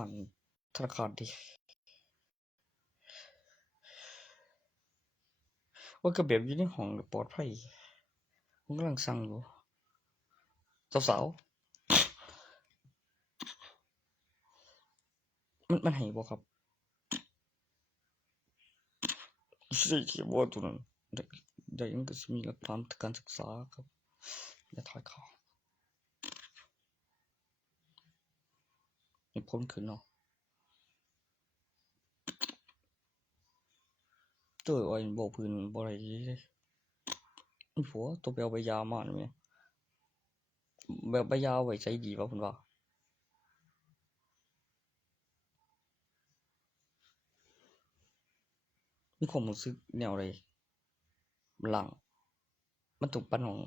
ารธนาคารดิว่ากระเบียบอยู่ในห้องปลอดภัยผมกำลังสั่งอยู่สาวๆมันให้บ่ครับสิเขียนว่าตัวนั้นได้ยังก็สิมีหลักฐานการศึกษาครับอย่าถ่ายข่าวนี่พ้นขึ้นเนาะตัวอ้อยบ่พื้นบ่ได้เลยผัวตัวไปเอาใบยามาแม่แบบใบยาไว้ใช้ดีป่ะเพิ่นว่ามีความรู้สึกแนวใดหลังมันถูกปันของ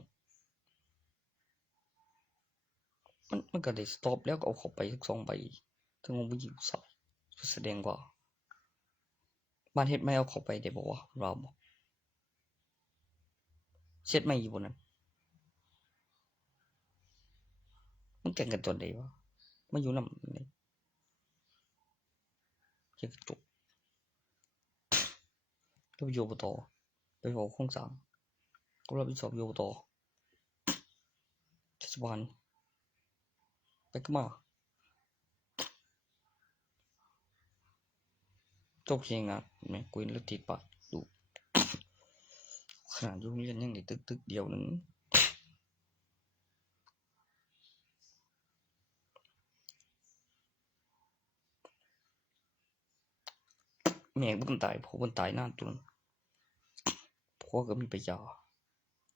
มันก็ได้สต็อปแล้วก็เอาเข้าไปสัก2 ใบถึงเอาไปยิงใส่แสดงว่าบ้านเฮ็ดไม่เอาเข้าไปได้บ่วะเราบ่เช็ดไม่อยู่บนนั้นมันแก่งกันตอนใดวะมันอยู่นำนี่เฮ็ดจบแล้วอยู่บ่ต่อไปบอกโครงสร้างก็รับผิดชอบอยู่บ่ต่อเทศบาลไปก็มาจบเสียงอ่ะแม่กูเห็นแล้วติดปากดูขนาดอยู่โรงเรียนยังได้ตึกเดียวนึงแม่บ่ตายพ่อบ่ตายนานตัวนั้นพ่อก็มีปัญญา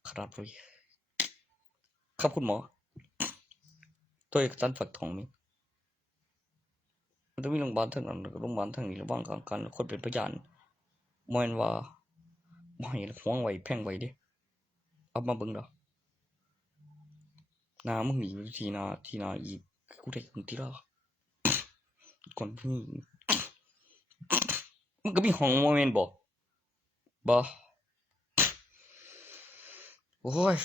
ขนาดเลยครับคุณหมอตัวเอกสารฝากท้องมีมันต้องมีโรงพยาบาลทางนั้นแล้วก็โรงพยาบาลทางนี้ระหว่างกลางกันคนเป็นพยานบ่แม่นว่าบ่ให้หวงไว้แพงไว้เด้เอามาเบิ่งเด้อหน้ามึงนี่ทีหน้าอีกกูได้มึงติล่ะก่อนพี่มันก็มีห้องบ่แม่นบ่โอ้ย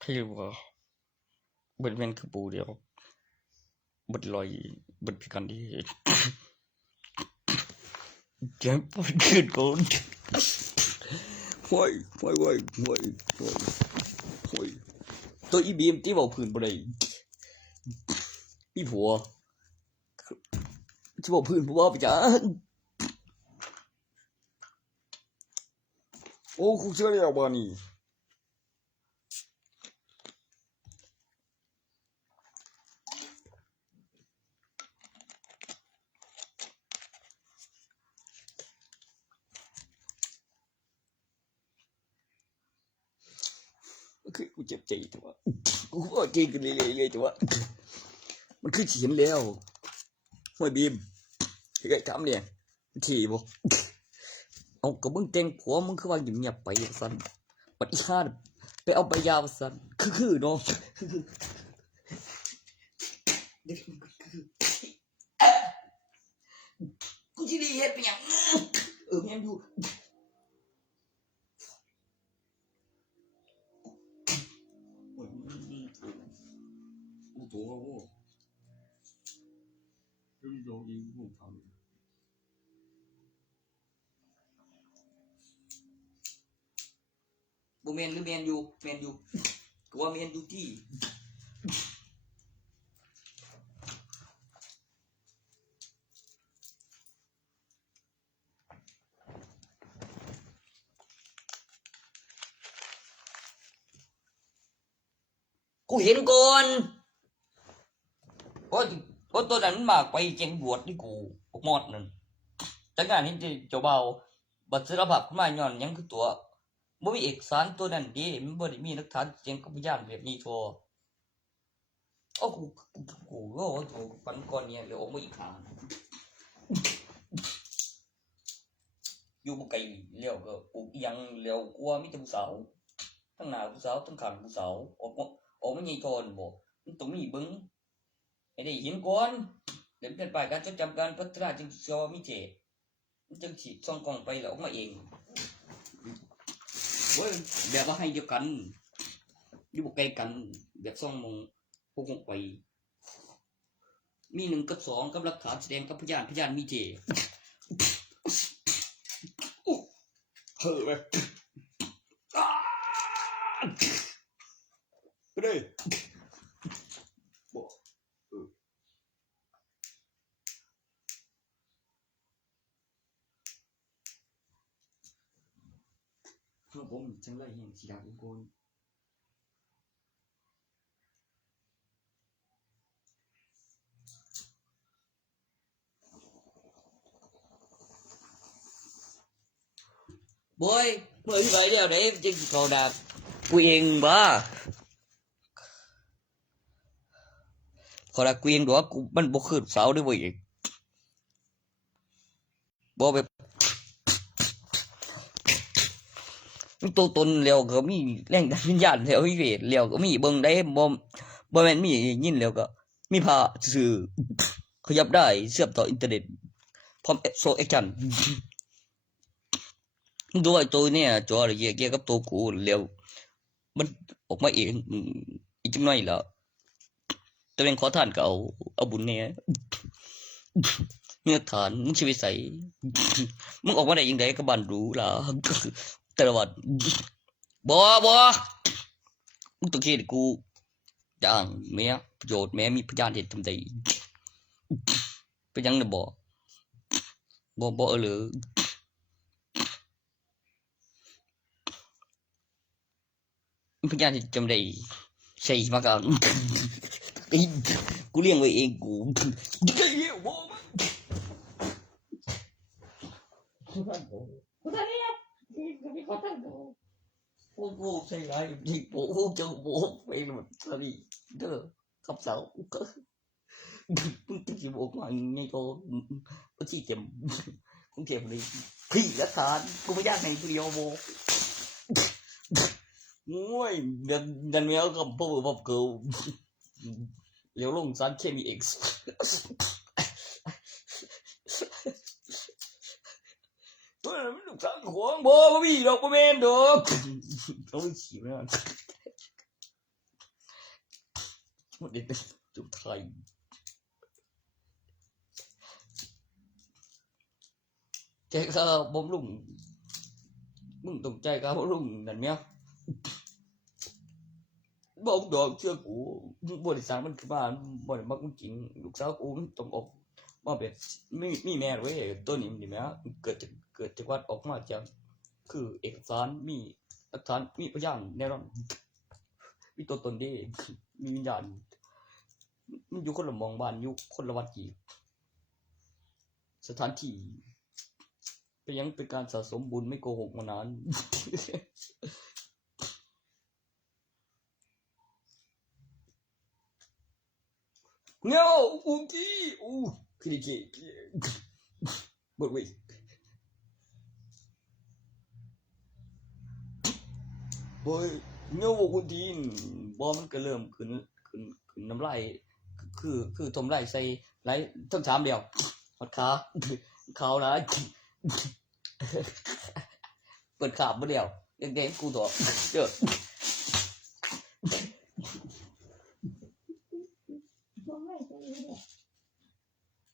พี่ว่าเบิดแม่นคือปูเดียวเบิดลอยเบิดพิกันดีเจ็บปวดขึ้นก่อนโอ้ยตัวอีบีมที่เว้าพื้นบ่ได้อีผัวที่เว้าพื้นบ่ว่าไปจ้ะโอ้กูเชื่อแล้วบ่นี่คือกูเจ็บใจแต่ว่ากูก็เก่งขึ้นเรื่อยๆแต่ว่ามันคือสิเห็นแล้วห้วยบีมเฮ้ยถามเนี่ยขี่บ่เอาก็มึงแต่งผัวมึงคือว่าเงียบๆไปซั่นบัดอีห่าไปเอาใบยาว่าซั่นคือเนาะกูสิได้เฮ็ดไปหยังแม่นอยู่ตัว又有一路旁边。บ่แม่นหรือแม่นอยู่ก็ว่าแม่นอยู่ที่กูเห็นก่อนโอ้ตัวนั้นมันมากไปเจียงบวชนี่กูพวกมอดนั่นจังงานเห็นเจ้าเบาบัตรสารภาพขึ้นมาย้อนหยังคือตัวบ่มีเอกสารตัวนั้นเด้มันบ่ได้มีหลักฐานเจียงกับพยานแบบนี้ทั่วโอ้กูโอ้โหปันก่อนเนี่ยเดี๋ยวออกมาอีกครั้งอยู่บ่ไกลแล้วก็กูอีหยังแล้วกลัวมีแต่ผู้สาวทั้งหน้าผู้สาวทั้งข้างผู้สาวออกมาใหญ่โตนบ่มันต้องมีเบิ่งให้ได้เห็นก่อนเดี๋ยวเป็นป้ายการจดจำการพัฒนาจึงสิมีเจมันจึงสิส่องกล้องไปแล้วออกมาเองโอ้ยแบบว่าให้เดียวกัน อยู่บ่ไกลกันแบบ2 โมงพวกผมไปมี1กับ2กับหลักฐานแสดงกับพยานมีเจเฮ้ยไปเลยบอกผมจังไรเห็นสีดาโกนบอยเมื่อไหร่เดี๋ยวได้จริงเขาด่ากูเองบ้าเขาด่ากูเองด้วยกูมันบ่คืนสาวด้วยบ่เองบ่แบบตัวตนแล้วก็มีแรงดันวิญญาณแล้วมีเวทแล้วก็มีเบิ่งได้บ่แม่นมียินแล้วก็มีพาสื่อขยับได้เชื่อมต่ออินเทอร์เน็ตพร้อมโซแอคชั่นดูไอ้ตัวเนี่ยจออะไรเกี่ยวกับตัวกูแล้วมันออกมาเองอีกจังหน่อยแล้วแต่เป็นขอทานก็เอาบุญเนี่ยมีหลักฐานมึงชีวิตใสมึงออกมาได้ยังไงก็บ้านรู้ล่ะแต่ละวันบ่มึงต้องคิดกูจ้างแม่ประโยชน์แม่มีพยานเห็นทำใดเป็นยังน่ะบ่เลยพยานเห็นจำได้ใช่มากันกูเลี้ยงไว้เองกูเลี้ยงบ่กูใช่ไรที่กูจะบ่ไปมันสลีเด้อกับสาวก็มึงจะบอกว่าไงก็ชี้เจ็บกูเจ็บเลยพี่ละทานกูไม่อยากให้กูเดียวโบโอ้ยดันเมียกับพ่อบอกกูเลี้ยวลงซันเคมีเอ็กซ์ตัวนั้นมันลูกสาวของบ่มีดอกบ่แม่นดอกเขาไม่ฉี่ไม่ได้มันเด็กจุดไทยใจก็บ่ลุงมึงตกใจก็บ่ลุงนั่นเมียบอกดอกเชื่อกูบริษัทมันคือบ้านบริษัทมันจริงลูกสาวกูมันต้องออกมาแบบมีแม่เว้ยตัวนี้มันดีไหมเกิดจากวัดออกมาจากคือเอกสารมีหลักฐานมีพยานแน่นอนมีตัวตนดีมีวิญญาณมันอยู่คนละมองบ้านอยู่คนละวัดกี่สถานที่เป็นยังเป็นการสะสมบุญไม่โกหกมานานเงาอูกี้อูคือดีเกบทเว้ยบอยเงาอูดีนบอมันก็เริ่มขึ้นน้ำลายคือทมลายใส่ไหลทั้งสามเดียวหดขาเขานะเปิดขาบมาเดียวเด็กๆกูตัวเจอ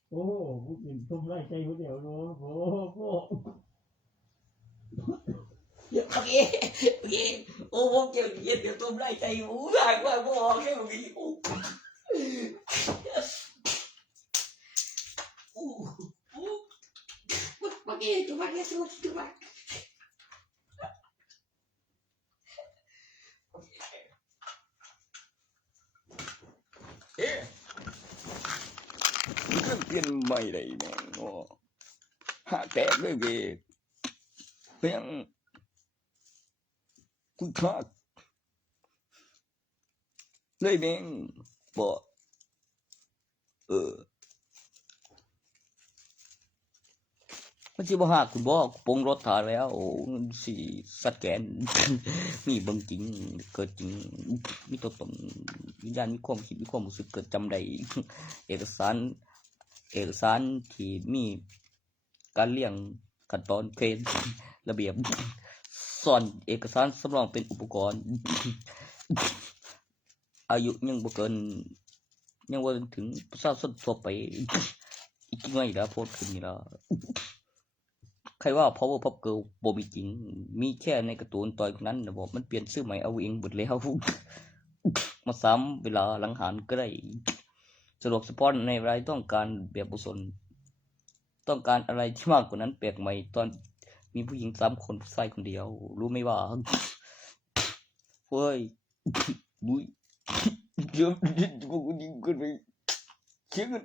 โอ้กูกินต้มไร่ใจคนเดียวโอ้เดี๋ยวโอเคโอ้ผมเดี๋ยวต้มไล่ใจหมูได้กว่าบอกแค่เมื่อกี้โอ้มาเกจุ๊บเอ๊ะมันเปลี่ยนใหม่เลยแม่งโอ้หาแตกเลยเว้ยเพียงคุณคาดเลยแม่งบอกมันสิบ่หักคุณบ่ปงรถถ่ายแล้วสิสแกนมีเบิ่งจริงเกิดจริงมีตัวตนวิญญาณมีความคิดมีความรู้สึกเกิดจำได้เอกสารที่มีการเรียงขั้นตอนเป็นระเบียบสอนเอกสารสำรองเป็นอุปกรณ์ อายุยังบ่เกินยังบ่ถึงประชาชนทั่วไปอีกจริงไหมล่ะโพสต์ขึ้นนี่ล่ะใครว่า power pop girl บ่มีจริงมีแค่ในการ์ตูนตอนนั้นน่ะบอกมันเปลี่ยนชื่อใหม่เอาเองหมดแล้วมาซ้ำเวลาหลังหารก็ได้สะดวกสปอนในรายต้องการแบบบุษนต้องการอะไรที่มากกว่านั้นแปลกใหม่ตอนมีผู้หญิง3 คนผู้ชายคนเดียวรู้ไหมว่าเฮ้ยบุ้ยเดี๋ยวกูยิงกันไปเขียนกัน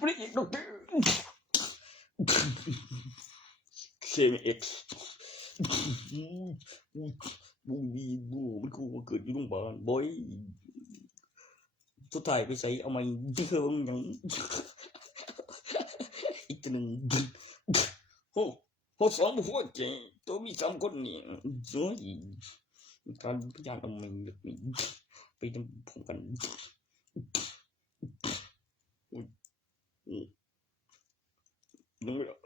ปริดอกเตอร์เคมีเอ็กซ์บูมีบูมันกูมาเกิดอยู่โรงพยาบาลบ่อยสุดท้ายไปใส่เอามาที่เคยว่ายังอีกตัวหนึ่งโอ้โห2 หัวใจตัวมี3 คนนี่สวยการพยานเอามาแบบนี้ไปทำผมกันนึกไม่ออก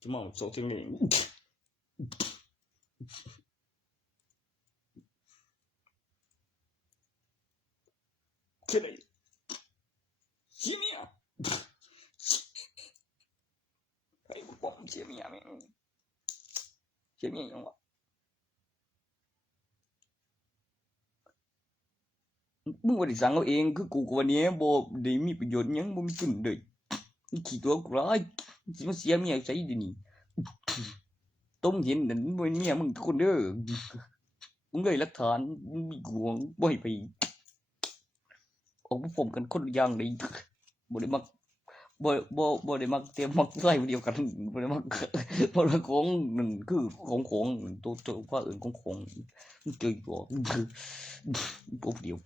จะมองโซ่เสียงเองแค่ไหนเสียเมียไอ้บอกเสียเมียแม่งเสียเมียยังวะมึงว่าได้สั่งเอาเองคือกูวันนี้บ่ได้มีประโยชน์ยังบ่มีสุนเลยขี้ตัวกูร้ายสิมาเสียเมียใส่ดินี่ต้มเห็นนั่นบ่เป็นเมียมึงทุกคนเด้อมึงเลยหลักฐานมีกวงบ่ให้ไปออกมาพร้อมกันคนละอย่างเลยบ่ได้มักบ่ได้มักเตรียมมักใส่เดียวกันบ่ได้มักเพราะว่าของนั่นคือของตัวว่าอื่นของมันเจออยู่พวกเดียว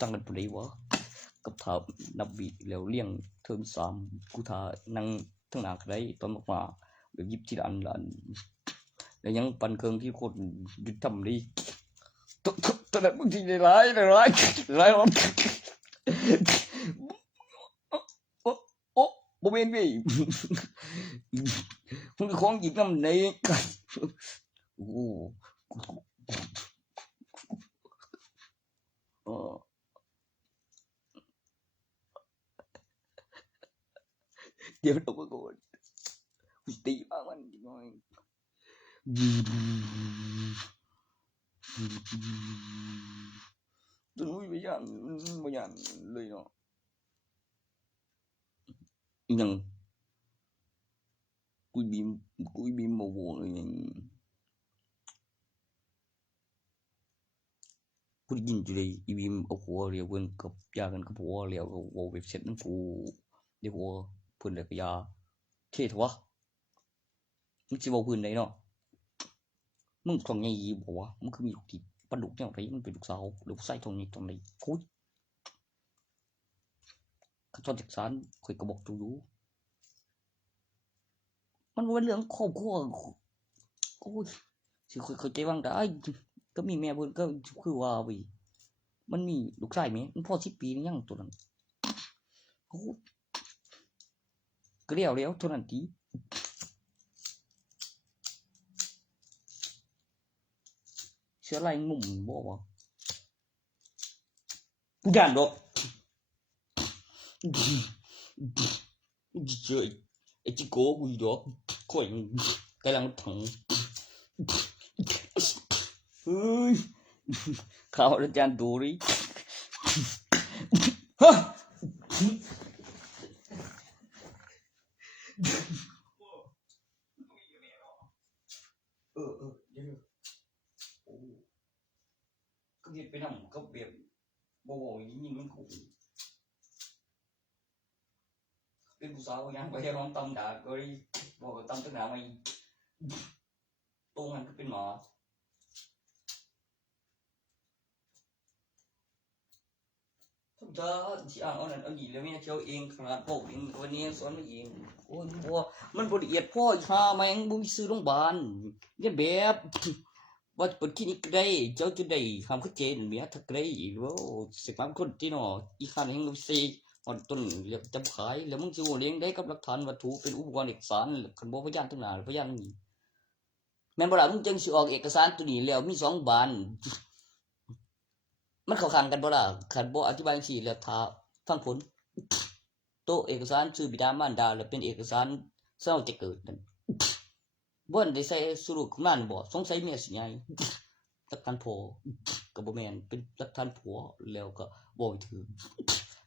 ตั้งกันบ่ได้วะกับท่านับบีแล้วเลี้ยงเทอม3กูท่านั่งทั้งหน้าก็ได้ตอนมาแบบยิบทีละอันแล้วยังปั่นเครื่องที่โคตรยุติธรรมดีตอนนั้นบางทีร้ายโอ้บ่แม่นเว้ยมึงของหยิบน้ำไหนโอ้เดี๋ยวเราก็โกรธตีมากมันอีกหน่อยจนไม่ยันเลยเนาะยังกุยบีมมาโวเลยยังกูได้ยินอยู่เลยอีบีมเอาหัวเรียวกันกับยากันกับหัวเรียวกับหัวเว็บเซ็ตนั่นกูเดี๋ยวหัวเพิ่นเลยกับยาเท่เถอะวะมึงสิเว้าเพิ่นได้เนาะมึงท้องใหญ่อีบ่วะมึงคือมีลูกติดปลาดุกแนวไหนมึงเป็นลูกสาวหรือผู้ชายท้องใหญ่ท้องใดโอ้ยขั้นตอนจากศาลข่อยก็บอกอยู่มันบ่เป็นเรื่องครอบครัวโอ้ยสิข่อยเข้าใจว่างได้ก็มีแม่เพิ่นก็คือว่าเว้ยมันมีลูกชายแหมมันพอ10 ปีหรือยังตัวนั้นโอ้ก็แล้วเท่านั้นติเชื้อรายงุ่มบ่วะกูย่านดอกเจอไอ้จิโก้กูอยู่ดอกข่อยกำลังถังเฮ้ยข่าวอาจารย์ดูดิฮะเดี๋ยวก็เฮ็ดไปนำก็แบบบ่ยิงมันกูเป็นผู้สาวยังไปร้องตำด่าก็บอกตำตั้งหนาไม่ตรงนั้นก็เป็นหมอทุกท่านที่อ่านเอานั่นเอานี่แล้วแม่เจ้าเองขนาดบอกเองวันนี้สอนมาเองโอ้ยบ่มันบ่ละเอียดพอหาแม่งบ่มีซื้อโรงพยาบาลเรียนแบบว่าเปิดคลินิกก็ได้เจ้าจะได้ความชัดเจนเมียทักได้หรือว่าสิบคนที่เนาะอีกคันแห่งสิตอนต้นเรียกจำขายแล้วมึงสิโอเลี้ยงได้กับหลักฐานวัตถุเป็นอุปกรณ์เอกสารคันบ่พยานทั้งหลายพยานนี่ แม่นบ่ล่ะมึงจังสิออกเอกสารตัวนี้แล้วมี2บานมันเข้าข้างกันบ่ล่ะคันบ่อธิบายจังซี่แล้วถ้าฟังผลโตะเอกสารชื่อบิดามารดาแล้วเป็นเอกสารเศร้าจะเกิดนั่นบ่ได้ใส่สรุปของมันบ่สงสัยแม่สิใหญ่หลักฐานพ่อก็บ่แม่นเป็นหลักฐานผัวแล้วก็บ่ถือ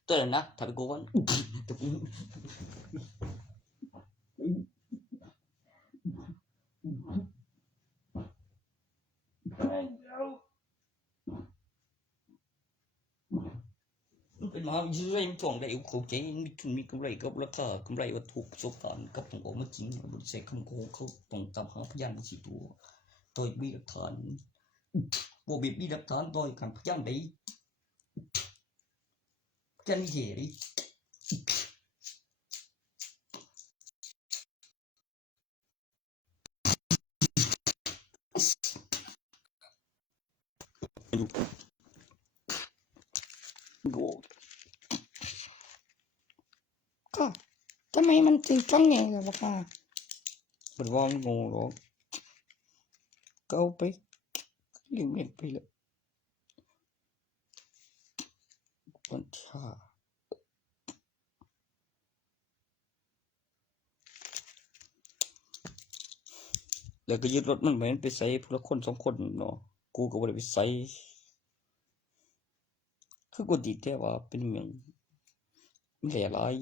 ตัวนั้นนะถ้าไปโกงมันเป็นมหาวิทยาลัยมันท่องได้เข้าใจมีทุนมีกำไรกับราคากำไรวัตถุประสบการณ์กับต้องออกมาจริงบ่ได้ใช้คำโกงเขาต้องตามหาพยานบ่สิตัวโดยมีหลักฐานบ่มีหลักฐานโดยการพยานใดพยานมีเหตุโง่ก็ทำไมมันถึงต้องอย่างนี้ล่ะค่ะ บ่ได้ว่ามันโง่หรอกก็เอาไปเลี้ยงเล่นไปแล้วปัญชาแล้วก็ยึดรถมันเหมือนไปใส่ผู้ละคน2คนเนาะกูก็บ่ได้ไปใส่คือกูติแต่ว่าเป็นเมืองมันแหล่หลาย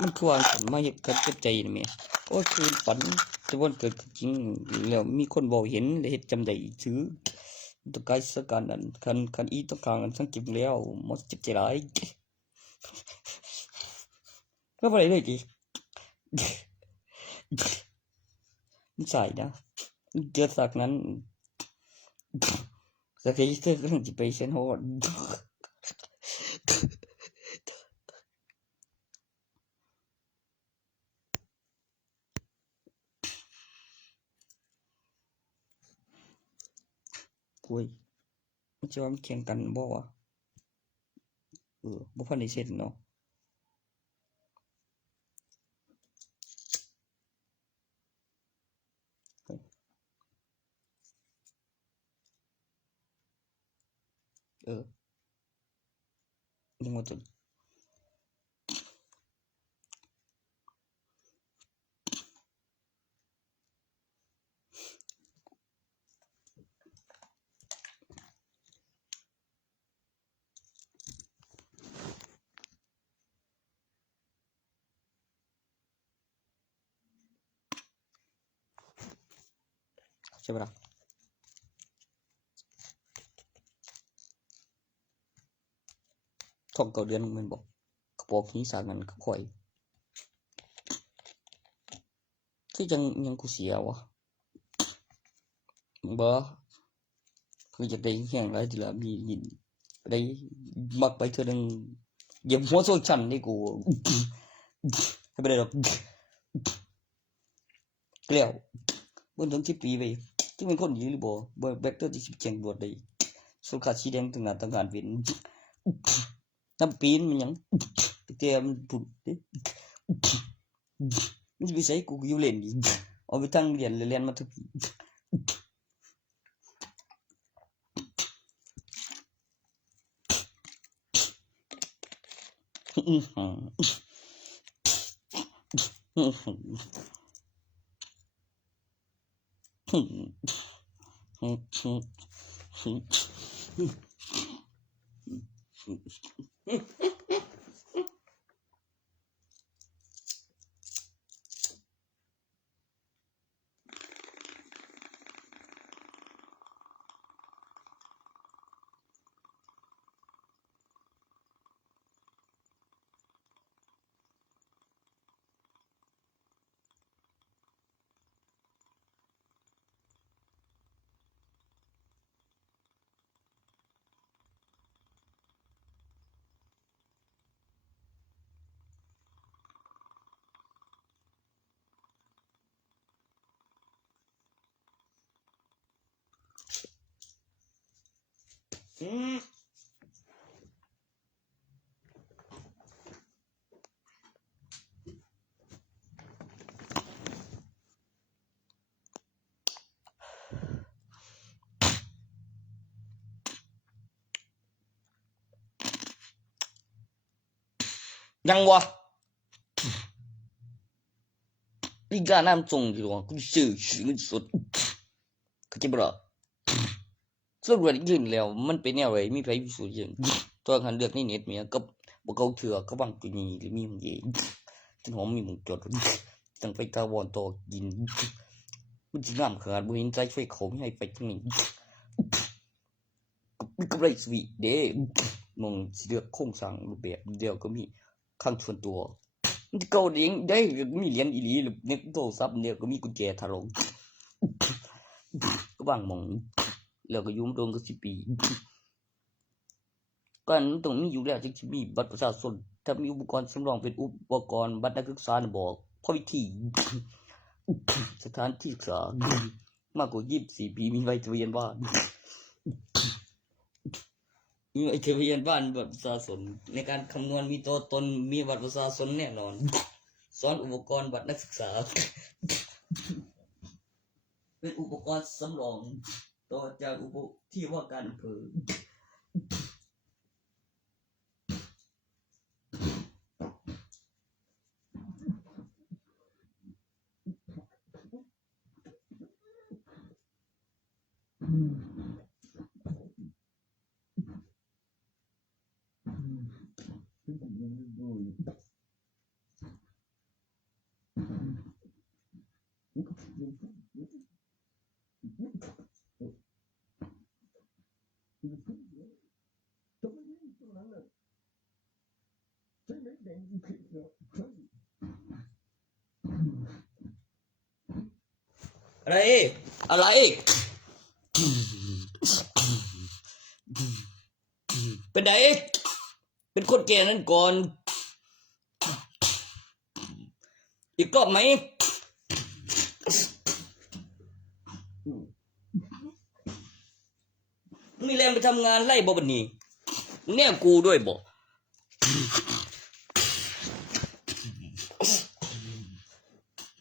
มันคือว่าฉันมาเฮ็ดกับเจ็บใจนี่แหมก็คือฝันแต่ว่าเกิดขึ้นจริงแล้วมีคนบอกเห็นและเฮ็ดจำได้ถือต้องการสการนั้นคันอีต้องการสังเกตแล้วมันเจ็บใจหลายก็บ่ได้เลยติมันสายนะเจอสักนั้นสักทีเธอกำลังจะไปเซ็นโฮดกุยมันจะว่ามันแข่งกันบ่วะบ่ทันได้เซ็นเนาะยังว่าจะใช่บ่ล่ะท้อง9เดือนแม่นบ่ก็บอกนี้สากนั้นก็ข่อยคือจังยังกูเสียวะบ่คือจะได้แข่งหลายทีละมียินได้มักไปเทื่อนึงเหยียบหัวโซชันนี่กูให้บ่ได้ดอกแล้วบ่ถึง10ปีเว้ยที่เป็นคนดีหรือบ่แบคเตอร์ที่สิแจ้งตำรวจได้สุขาสีแดงตั้งหน้าตั้งงานเป็นน้ำปีนมันหยังแต่มันพุ่นเด้มันสิไปไสกูก็อยู่เล่นอีกเอาไปทางเรียนแล้วเรียนมาทุกปีอื้อหืออื้อหืออื้อหืออื้อหืออื้อหือ ยังวะนี่การน้ำทรงดีวะกูซื้อเงินสดเข้าใจบ่ล่ะสรุปว่ายืนแล้วมันเป็นแนวไหนมีไผพิสูจน์ยังตัวคันเลือกในเน็ตเมียก็บ่เขาเถื่อเขาบังตัวนี้หรือมีมันเองจนหอมมีมุงจดจังไฟตาวอนต่อกินมันสิงามขนาดบ่เห็นใจไฟเขาไม่ให้ไฟจังนี้มีกำไรสวีเด้มองสิเลือกโครงสร้างรูปแบบเดียวก็มีข้างส่วนตัวมันเก่าเด้งได้มีเหรียญอีหลีหรือในโทรศัพท์เดียวก็มีกุญแจถลงก็บางมองแล้วก็ยุ่มโดนก็10 ปีก่อนต้องมีอยู่แล้วจึงสิมีบัตรประชาชนถ้ามีอุปกรณ์สำรองเป็นอุปกรณ์บัตรนักศึกษาบอกพอวิธีสถานที่ศึกษามากกว่า24 ปีมีใบทะเบียนบ้านมีใบทะเบียนบ้านบัตรประชาชนในการคำนวณมีตัวตนมีบัตรประชาชนแน่นอนสอนอุปกรณ์บัตรนักศึกษาเป็นอุปกรณ์สำรองต่อจากที่ว่าการอำเภออะไรอะไรเป็นไงเป็นคนแก่นั่นก่อนอีกรอบไหมมีแรงไปทำงานไล่บ่บันนี้แน่กูด้วยบ่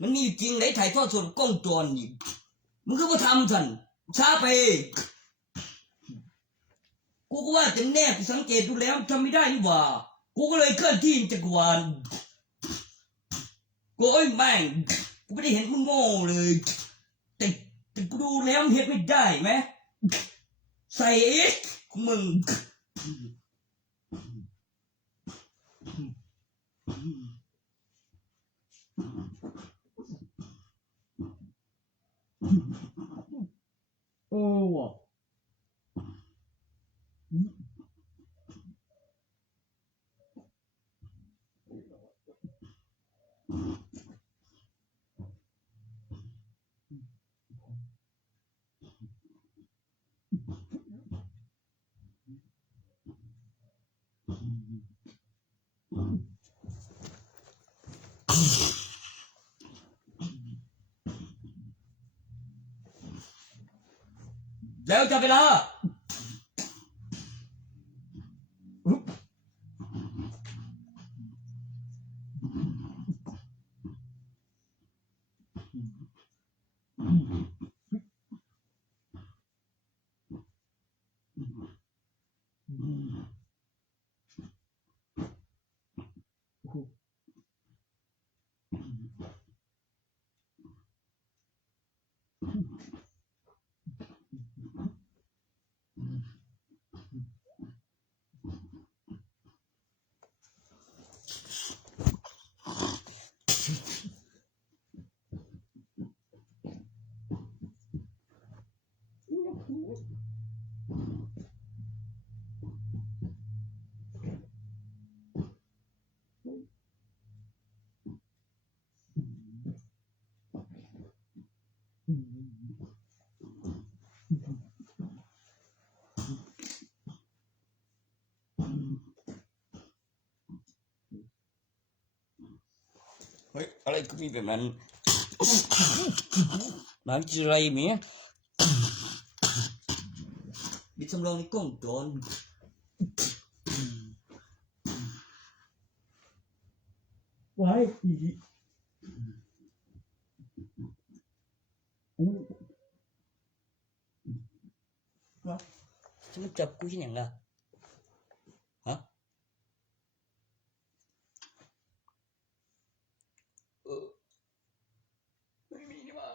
มันมีจริงไหนถ่ายทอดสดกล้องจรนี่มึงก็มาทำสันช้าไปกูก็ว่าจะแน่กูสังเกตดูแล้วทำไม่ได้นี่หว่ากูก็เลยเคลื่อนที่จักรวาลกูไอ้แม่งกูไม่ได้เห็นมึงโง่เลยแต่กูดูแล้วเห็นไม่ได้ไหมใส่เอ็กของมึงว่ะแล้วจะเวลาเฮ้ยอะไรก็มีแบบนั้นน้ำจีไรเมียมี สำรองในกล้องจรไว้อีจะมาจับกูที่ไหนล่ะฮะไม่มีนี่มา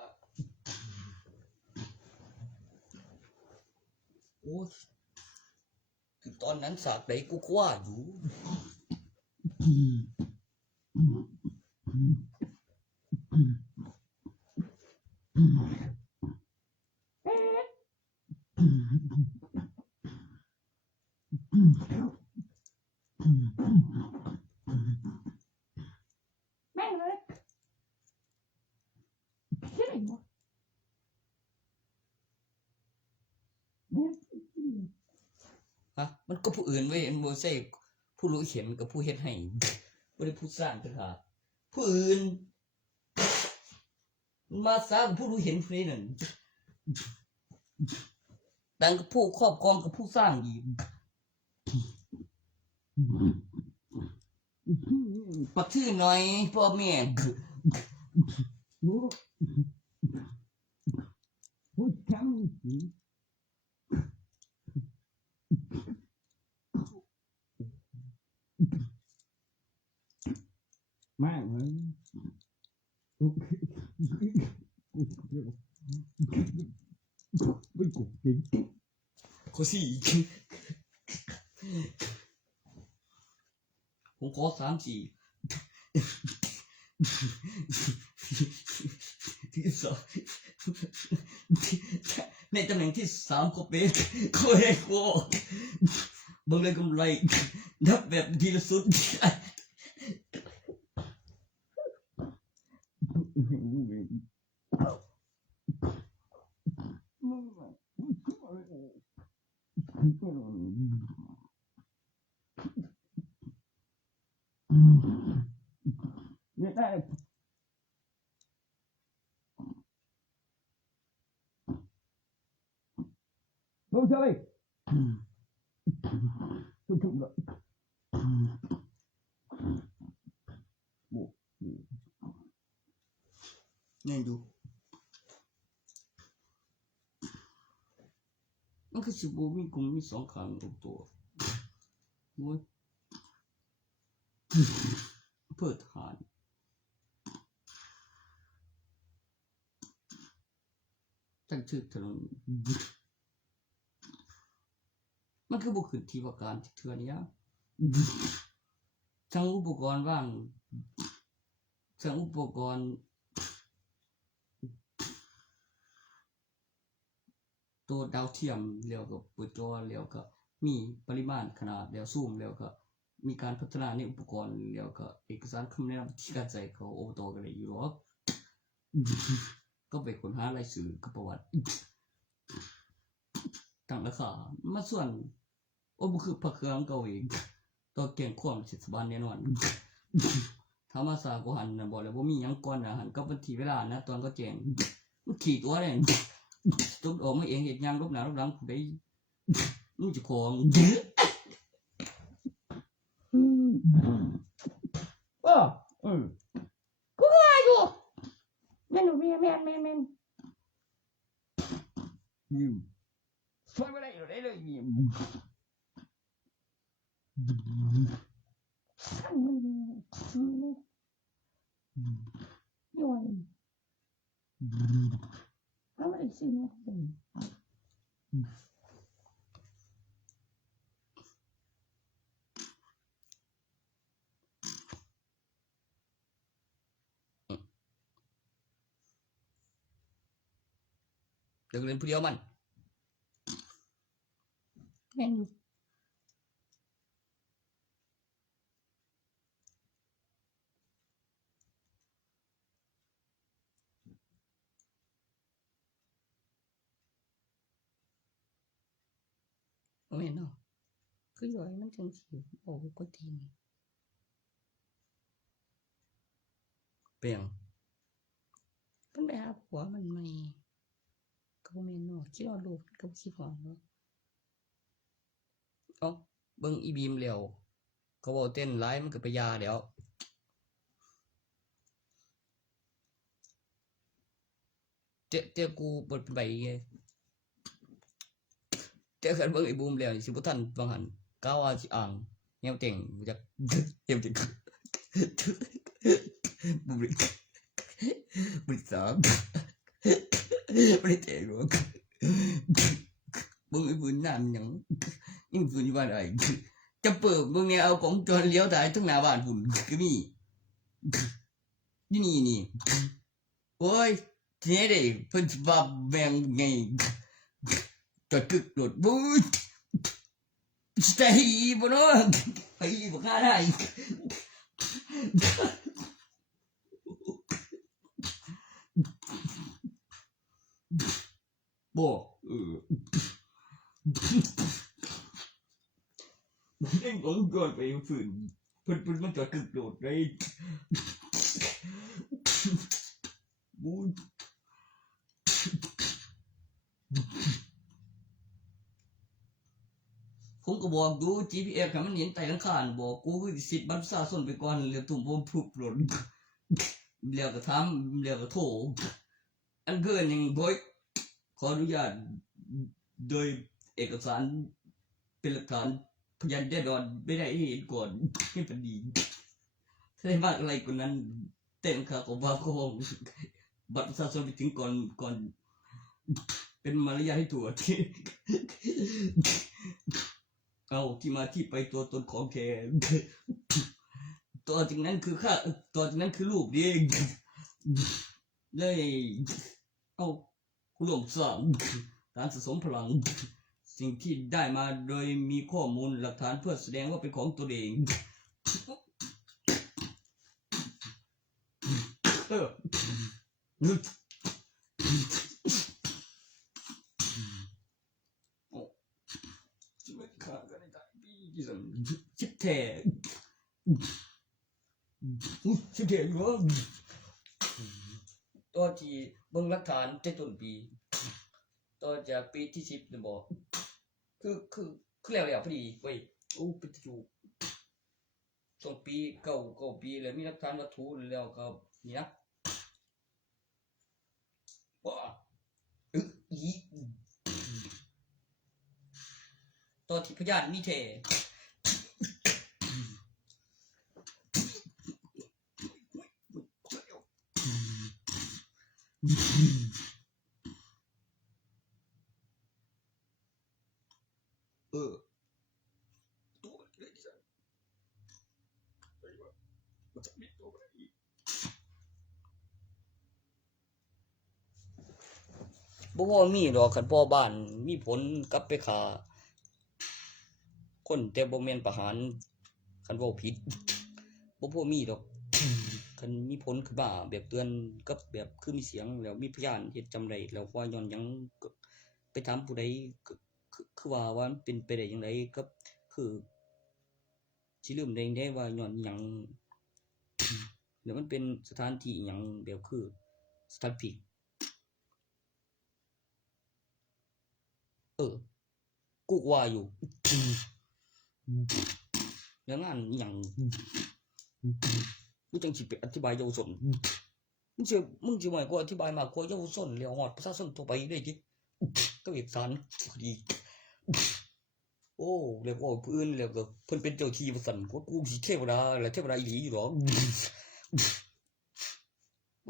โอ้ยคือตอนนั้นสากไหนกูคว้าอยู่แม่งเลยที่ไหนวะแม่ง ฮะมันก็ผู้อื่นเว้ยมันโมเสกผู้รู้เห็นกับผู้เฮ็ดให้ไม่ได้ผู้สร้างต่างหากผู้อื่นมาสร้างผู้รู้เห็นผู้นี้นั่นต่างกับผู้ครอบครองกับผู้สร้างอีกปักชื่อหน่อยพ่อแม่พูดคำสิมากเลยไม่กดจริง ข้อสี่ผมขอ3-4ที่สองในตำแหน่งที่3ก็เป็นโคเอโคบังเลยกำไรนับแบบทีละสุดเนี่ยได้ลงเฉยถูกๆเลย นี่ดูมันคือสิบมีกลุ่มมี2ขางตรงตัวโว้ยเพื่อทานตั้งชื่อถนนมันคือบุคคลที่ว่าการที่เถื่อนยากทั้งอุปกรณ์ว่างทั้งอุปกรณ์ตัวดาวเทียมแล้วก็เปิดจอแล้วก็มีปริมาณขนาดแล้วซูมแล้วก็มีการพัฒนาในอุปกรณ์แล้วก็เอกสารคำแนะนำที่การใช้เขาโอโตกันเลยอยู่หรอกก็ไปค้นหารายชื่อกับประวัติตั้งราคามาส่วนโอ้บุคือพระเครื่องเก่าเองตัวเก่งความเสถียรแน่นอนถ้ามาสากูหันนะบอกเลยว่ามียังก่อนนะหันก็บันทีเวลานะตอนก็แจ้งมันขี่ตัวเลยตุ๊กออกมาเองเหตุยังรูปหน้ารูปหลังผู้ใดมึงจะของกูก็ว่าอยู่แม่นแม่นแม่นแม่นแม่น ช่วยไม่ได้อยู่ได้เลยนี่ ช่างมันย่อยทำอะไรสิเนี่ย เดินเล่นผู้เดียวมัน แม่นอยู่ไม่เห็นเนาะ คือย่อยมันจังสิโอ้ก็ทีนี่ เปลี่ยน มันไปหาผัวมันใหม่ก็บ่แม่นเนาะคิดว่าลูกก็บ่คิดฮอดเนาะ เอ้าเบิ่งอีบีมแล้วเขาบอกเต้นร้ายมันก็ไปยาแล้วเจ้ากูบดเป็นใบไงเจ้ากันเบิ่งไอ้บูมแล้วสิบ่ทันบางหันก้าวว่าสิอ่างแนวเต็งบ่จักเต็งบูมบริษัทบริเตงหรอกเบิ่งไอ้บืนนั่นหยังนี่มันบืนอยู่บ้านไอ้จะเปิดเบิ่งเนี่ยเอาของจรเลี้ยวถ่ายทั้งหน้าบ้านพุ่นก็มีนี่โอ้ยทีนี้เด้เพิ่นสิว่าแบ่งไงจอดกึกโดดบู๊ดสเตย์บ่เนาะไอ้บ่ค่าได้บ่เอ็งของก่อนไปฝืนเพิ่นมันจอดกึกโดดเลยบู๊ดผมก็บอกดู GPS ให้มันเห็นใต้หลังคาบอกกูคือสิทธิ์บัตรประชาชนไปก่อนแล้วตุ่มผมทุบรถแล้วก็ถามแล้วก็โทรอันเกินยังบ่ขออนุญาตโดยเอกสารเป็นหลักฐานพยานแน่นอนไม่ได้เห็นก่อนให้เป็นดีแสดงมากอะไรกว่านั้นเต้นขาของบ้าของบัตรประชาชนไปถึงก่อนเป็นมารยาทให้ตัวที่เอาที่มาที่ไปตัวตนของแกตัวจริงนั้นคือข้าตัวจริงนั้นคือลูกเองเลยเอารวมสร้างการสะสมพลังสิ่งที่ได้มาโดยมีข้อมูลหลักฐานเพื่อแสดงว่าเป็นของตัวเองชิบแท้ชิบแท้อยู่ว่าตัวที่เบิ่งหลักฐานแต่ต้นปีต่อจากปีที่10เนี่ยบอกคือแล้วพอดีเว้ยโอ้เป็นอยู่ต้นปีเก่าปีเลยมีหลักฐานวัตถุแล้วก็นี่นะว่าอีตอนที่พยานมีเทตัวเลยที่สุดไปว่ามันจะมีตัวอะไรบ่พอมีดอกคันพ่อบ้านมีผลกลับไปฆ่าคนแต่บ่แม่นประหารคันเว้าผิดบ่พอมีดอกคันมีผลคือบ้าแบบเตือนกับแบบคือมีเสียงแล้วมีพยานเฮ็ดจำได้แล้วว่าย้อนหยังไปถามผู้ใดคือว่ามันเป็นไปได้จังไดกับคือสิลืมได้จั่งใดว่าย้อนหยังแล้วมันเป็นสถานที่อิหยังแบบคือสถานพิกกูว่าอยู่แล้วงานอิหยังกูจังสิไปอธิบายเยาวชนมึงสิหมายกูอธิบายมากกว่าเยาวชนแล้วฮอดประชาชนทั่วไปได้จิก็เอกสารดีโอ้แล้วก็เพิ่นแล้วก็เพิ่นเป็นเจ้าที่ว่าซั่นกูสิเทวดาแล้วเทวดาอีหลีอยู่หรอ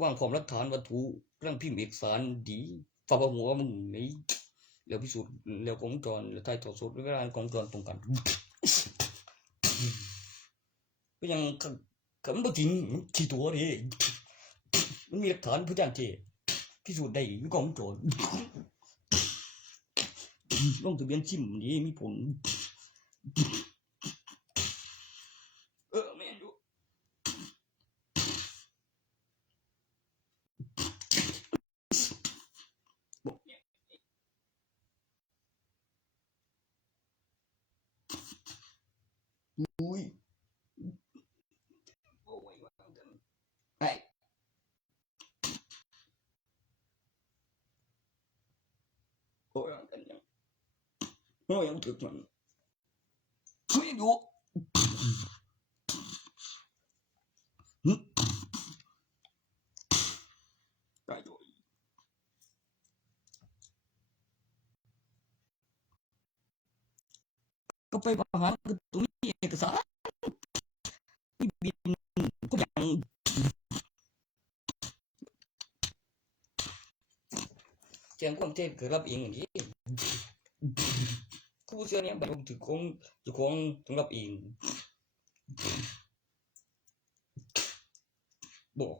วางความหลักฐานวัตถุกำลังพิมพ์เอกสารดีฝากหัวมึงนี่แล้วพิสูจน์แล้วกล้องจรแล้วถ่ายทอดสดเวลากล้องจรตรงกันก็ยังมันบ่จริงขี้ตัวดิมันมีหลักฐานพยานที่พิสูจน์ได้มีกล้องจรลงทะเบียนซิมนี่มีผลแม่นอยู่บอกเนี่ยอุ้ยโอ้ยว่ากันไอ้โอ้ยว่ากันยังโอ้ยยังถึกมัน ไม่อยู่ได้อยู่ก็ไปประหารก็ตรงนี้เอกสารที่บินก็ยังแจ้งความเท็จกับรับเองอย่างนี้ผู้เชื่อเนี่ยไปลงถือของต้องรับเองบอก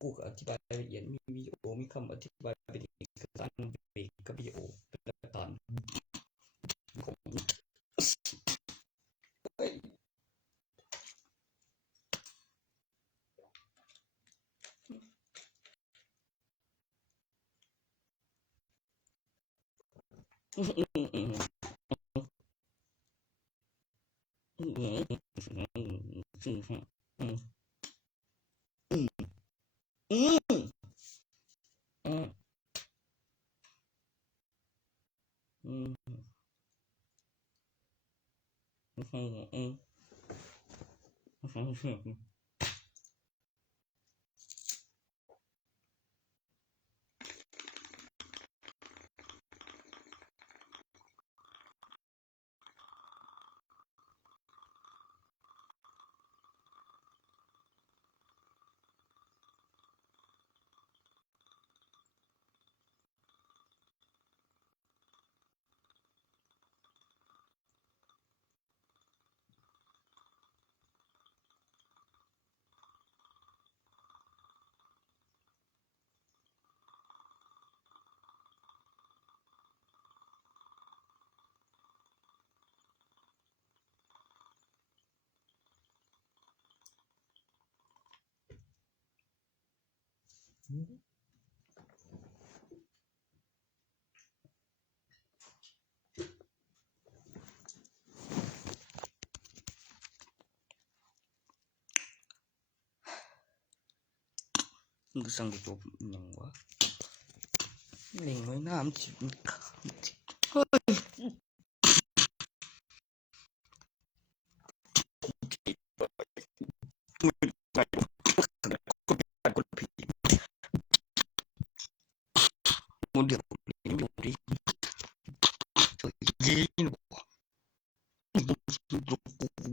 กูก็อธิบายละเอียดมีวิดีโอมีคำอธิบายเป็นเอกสารเป็นกับวิดีโอเป็นหลักฐานของเฮ้ยมึงสั่งจบยังวะเล็งไว้น้ำจิบเฮ้ยกดผิดมึงเดี๋ยวมึงดิช่วยยิง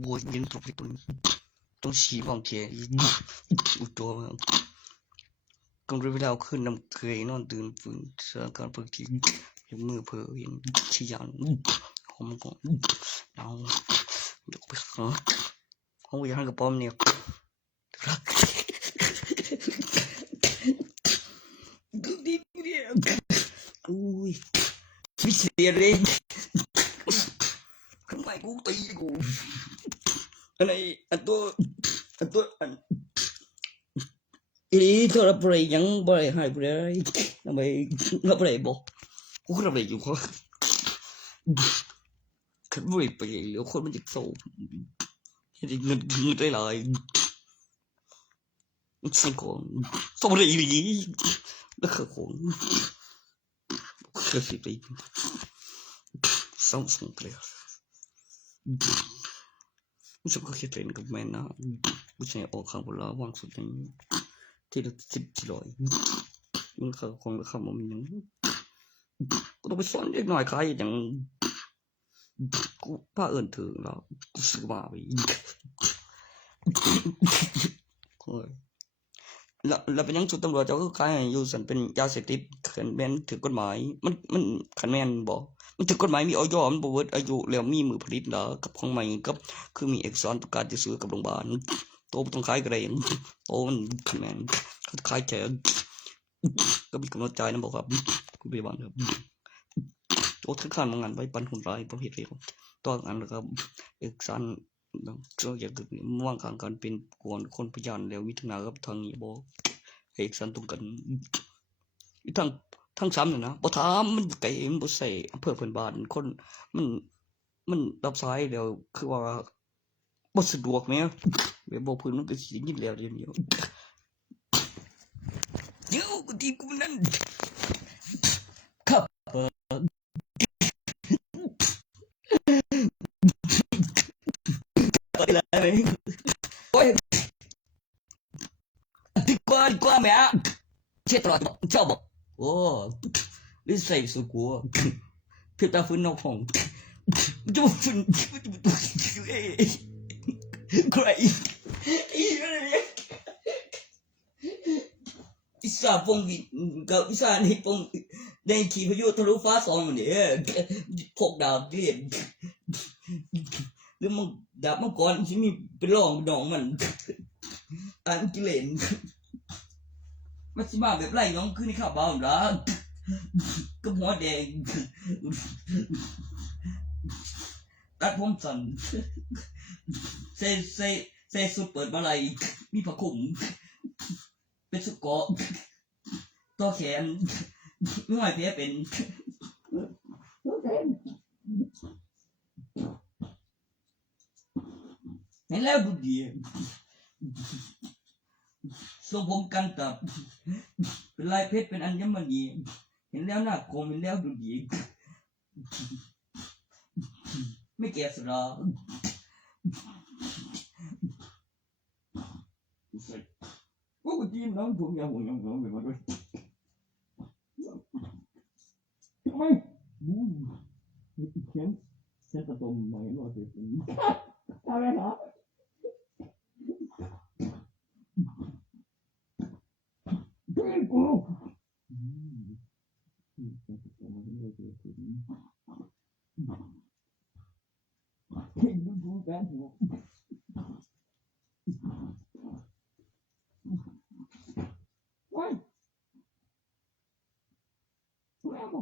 กูยิงตรงไปต้องชี้มองเทียอุจจาระกำลังเวลาขึ้นน้ำเคยนอนตื่นฟื้นสถานการณ์ปกติยังมือเผลอเห็นชี้ยันผมก็เอาเดี๋ยวไปขังห้องวิญญาณกับป้อมเนี่ยรักกูดีกูดีอุ้ยพิเศษเลยทำไมกูตีกูอะไรอันตัวอันอีโทรศัพท์ยังบ่ได้หายไปเลยทำไมงับอะไรบอกกูทำอะไรอยู่เขาขันบ่ได้ไปแล้วคนมันจะโซ่เห็นเงินได้หลายสิ่งของโซ่ได้อีหลีแล้วคือของคือสิไปส่งไปเลยไม่ใช่ก็คิดเล่นกับแม่นะไม่ใช่ออกข้างบนแล้ววางสุดนี้ที่ละ10 400มันคือของราคามันยังก็ต้องไปสอนเล็กน้อยขายอย่างกูป้าเอิญถึงแล้วกูซื้อมาไปแล้วเป็นยังจุดตำรวจเจ้าคือขายอยู่สันเป็นยาเสพติดขันแม่นถือกฎหมายมันขันแม่นบอกมันถือกฎหมายมีออยมันบ่เบิดอายุแล้วมีมือผลิตแล้วกับของใหม่กับคือมีเอกสารประกาศจะซื้อกับโรงพยาบาลโตต้องขายก็ได้โตมันขันแม่นเขาขายแค่ก็มีกำลังใจนะบอกครับคุณพยาบาลครับโอ้ทั้งขั้นมางานไว้ปันหุ่นร้ายประเภทเรียวตัวงานนะครับเอกสารก็อยากว่างกลางการเป็นกวนคนพยานแล้ววิทนากับทางนี้บอกเอกสารตรงกันทั้งซ้ำเนี่ยนะบ่ถามมันไก่มันบ่ใส่อำเภอเพิ่นบ้านคนมันรับสายแล้วคือว่าบ่สะดวกแม่แบบบ่พื้นมันก็สิยินแล้วเดี๋ยวนี้เดี๋ยวกูทีกูนั่นครับ โอ้ยดีกว่าแม่เชื่อตลอดชอบบอกโอ้ลิใส่สุกัวเพียบตาฟื้นนอกห้องจะมาฟื้นใครอิสาปงกับอิสาในปงในขี่พายุทะลุฟ้าสองเนี่ยพกดาบเรียนหรือมันดาบมังกรที่มีเป็นร่องดองมันอันกิเลนมันสิมาแบบไรน้องขึ้นในข้าวบ้านละก็หัวแดงตัดผมสั้นเซสุดเปิดมาลัยมีผ้าคลุมเป็นสุดเกาะต่อแขนไม่ไหวเพี้ยเป็นเห็นแล้วดูดีทรงผมกันตับเป็นลายเพชรเป็นอัญมณีเห็นแล้วน่าโกงเห็นแล้วดูดีไม่แก่สระโอ้จีนน้องผมยังห่วงยังห่วงไปหมดเลยไม่เขียนตะตมใหม่รอดเลยทำไมเหรอเพื่อนกูเห็นดูแฟนหัวว้ายว้าว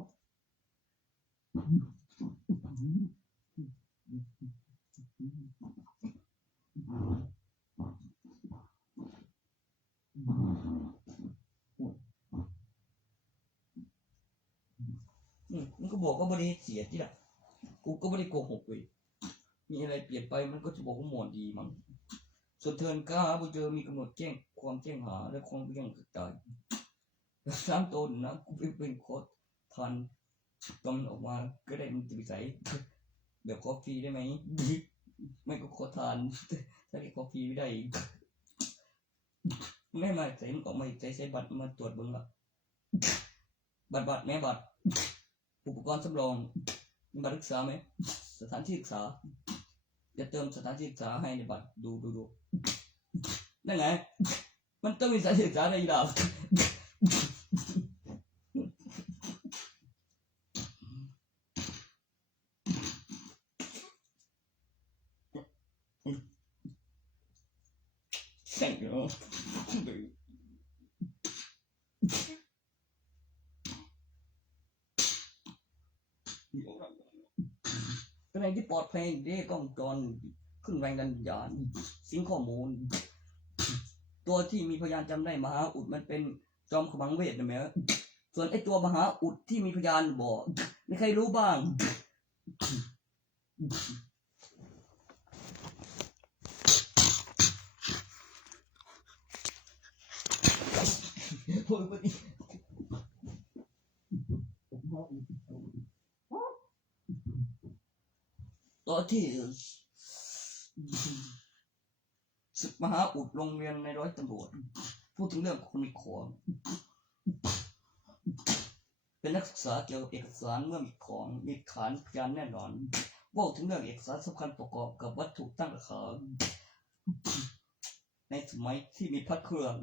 มันก็บอกว่าบริเสียที่ละกูก็ไม่ได้โกหกเลยมีอะไรเปลี่ยนไปมันก็จะบอกว่าหมอนดีมั้งส่วนเทินก้าบุเจอมีกำหนดแจ้งความแจ้งหาและความเรื่องตายสามต้นนะกูเป็นโค้ดทันตอนออกมาก็ได้มันจะไปใส่แบบคอฟฟี่ได้ไหมไม่ก็โค้ดทานถ้าได้คอฟฟี่ไม่ได้ไม่มาใส่ออกมาใส่บัตรมาตรวจเบิ้งละบัตรแม่บัตรอุปกรณ์สำรองบัตรศึกษาไหมสถานที่ศึกษาจะเติมสถานที่ศึกษาให้ในบัตรดูนั่นไงมันต้องมีสถานที่ศึกษาในดาวแข่งเนาะเป็นอะไรที่ปลอดภัยได้กล้องจรขึ้นแรงดันยานสิ่งข้อมูลตัวที่มีพยานจำได้มหาอุดมันเป็นจอมขมังเวทนะแม่ส่วนไอตัวมหาอุดที่มีพยานบอกไม่ใครรู้บ้างโอ้ยวันนี้ตัวที่ศึกมหาอุดโรงเรียนในร้อยตำรวจพูดถึงเรื่องคนมีของเป็นนักศึกษาเกี่ยวกับเอกสารเมื่อมีของมีฐานพยานแน่นอนว่าถึงเรื่องเอกสารสำคัญประกอบกับวัตถุตั้งราคาในสมัยที่มีพระเครื่อง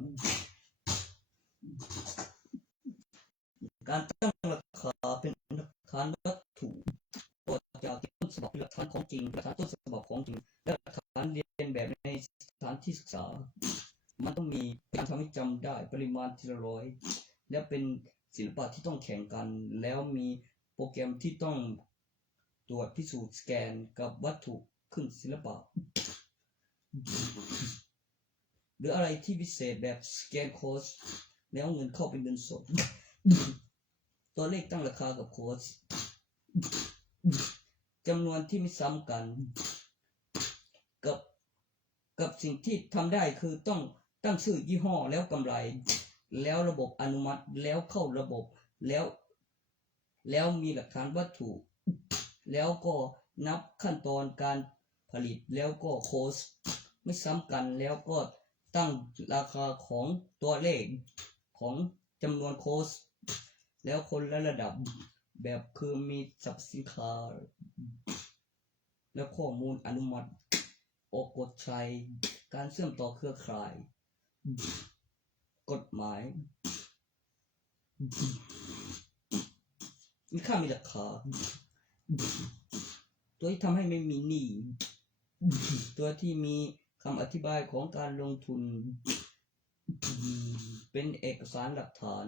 การตั้งราคาเป็นหลักฐานวัตถุจากต้นฉบับเป็นหลักฐานของจริงหลักฐานต้นฉบับของจริงและหลักฐานเรียนแบบในสถานที่ศึกษามันต้องมีการทำให้จำได้ปริมาณทีละร้อยและเป็นศิลปะที่ต้องแข่งกันแล้วมีโปรแกรมที่ต้องตรวจพิสูจน์สแกนกับวัตถุขึ้นศิลปะหรืออะไรที่พิเศษแบบสแกนโค้ดแล้วเงินเข้าเป็นเงินสดตัวเลขตั้งราคากับโค้ดจำนวนที่ไม่ซ้ำกันกับสิ่งที่ทำได้คือต้องตั้งชื่อยี่ห้อแล้วกำไรแล้วระบบอนุมัติแล้วเข้าระบบแล้วมีหลักฐานวัตถุแล้วก็นับขั้นตอนการผลิตแล้วก็โค้ด ไม่ซ้ำกันแล้วก็ตั้งราคาของตัวเลขของจำนวนโค้ดแล้วคนละระดับแบบคือมีสับสินค้าและข้อมูลอนุมัติออกกฎใช้การเชื่อมต่อเครือข่ายกฎหมายมีค่ามีราคาตัวที่ทำให้ไม่มีหนี้ตัวที่มีคำอธิบายของการลงทุนเป็นเอกสารหลักฐาน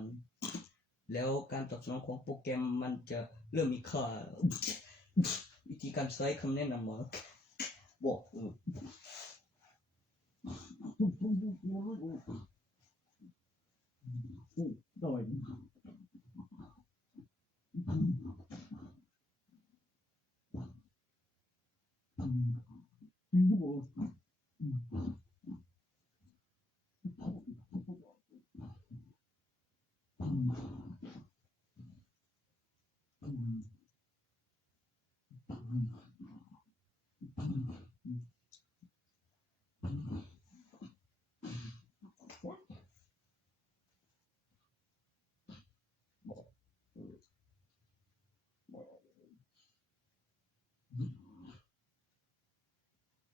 แล้วการตอบสนองของโปรแกรมมันจะเริ่มมีค่าวิธีการใช้คำแนะนำมาบอกต่อย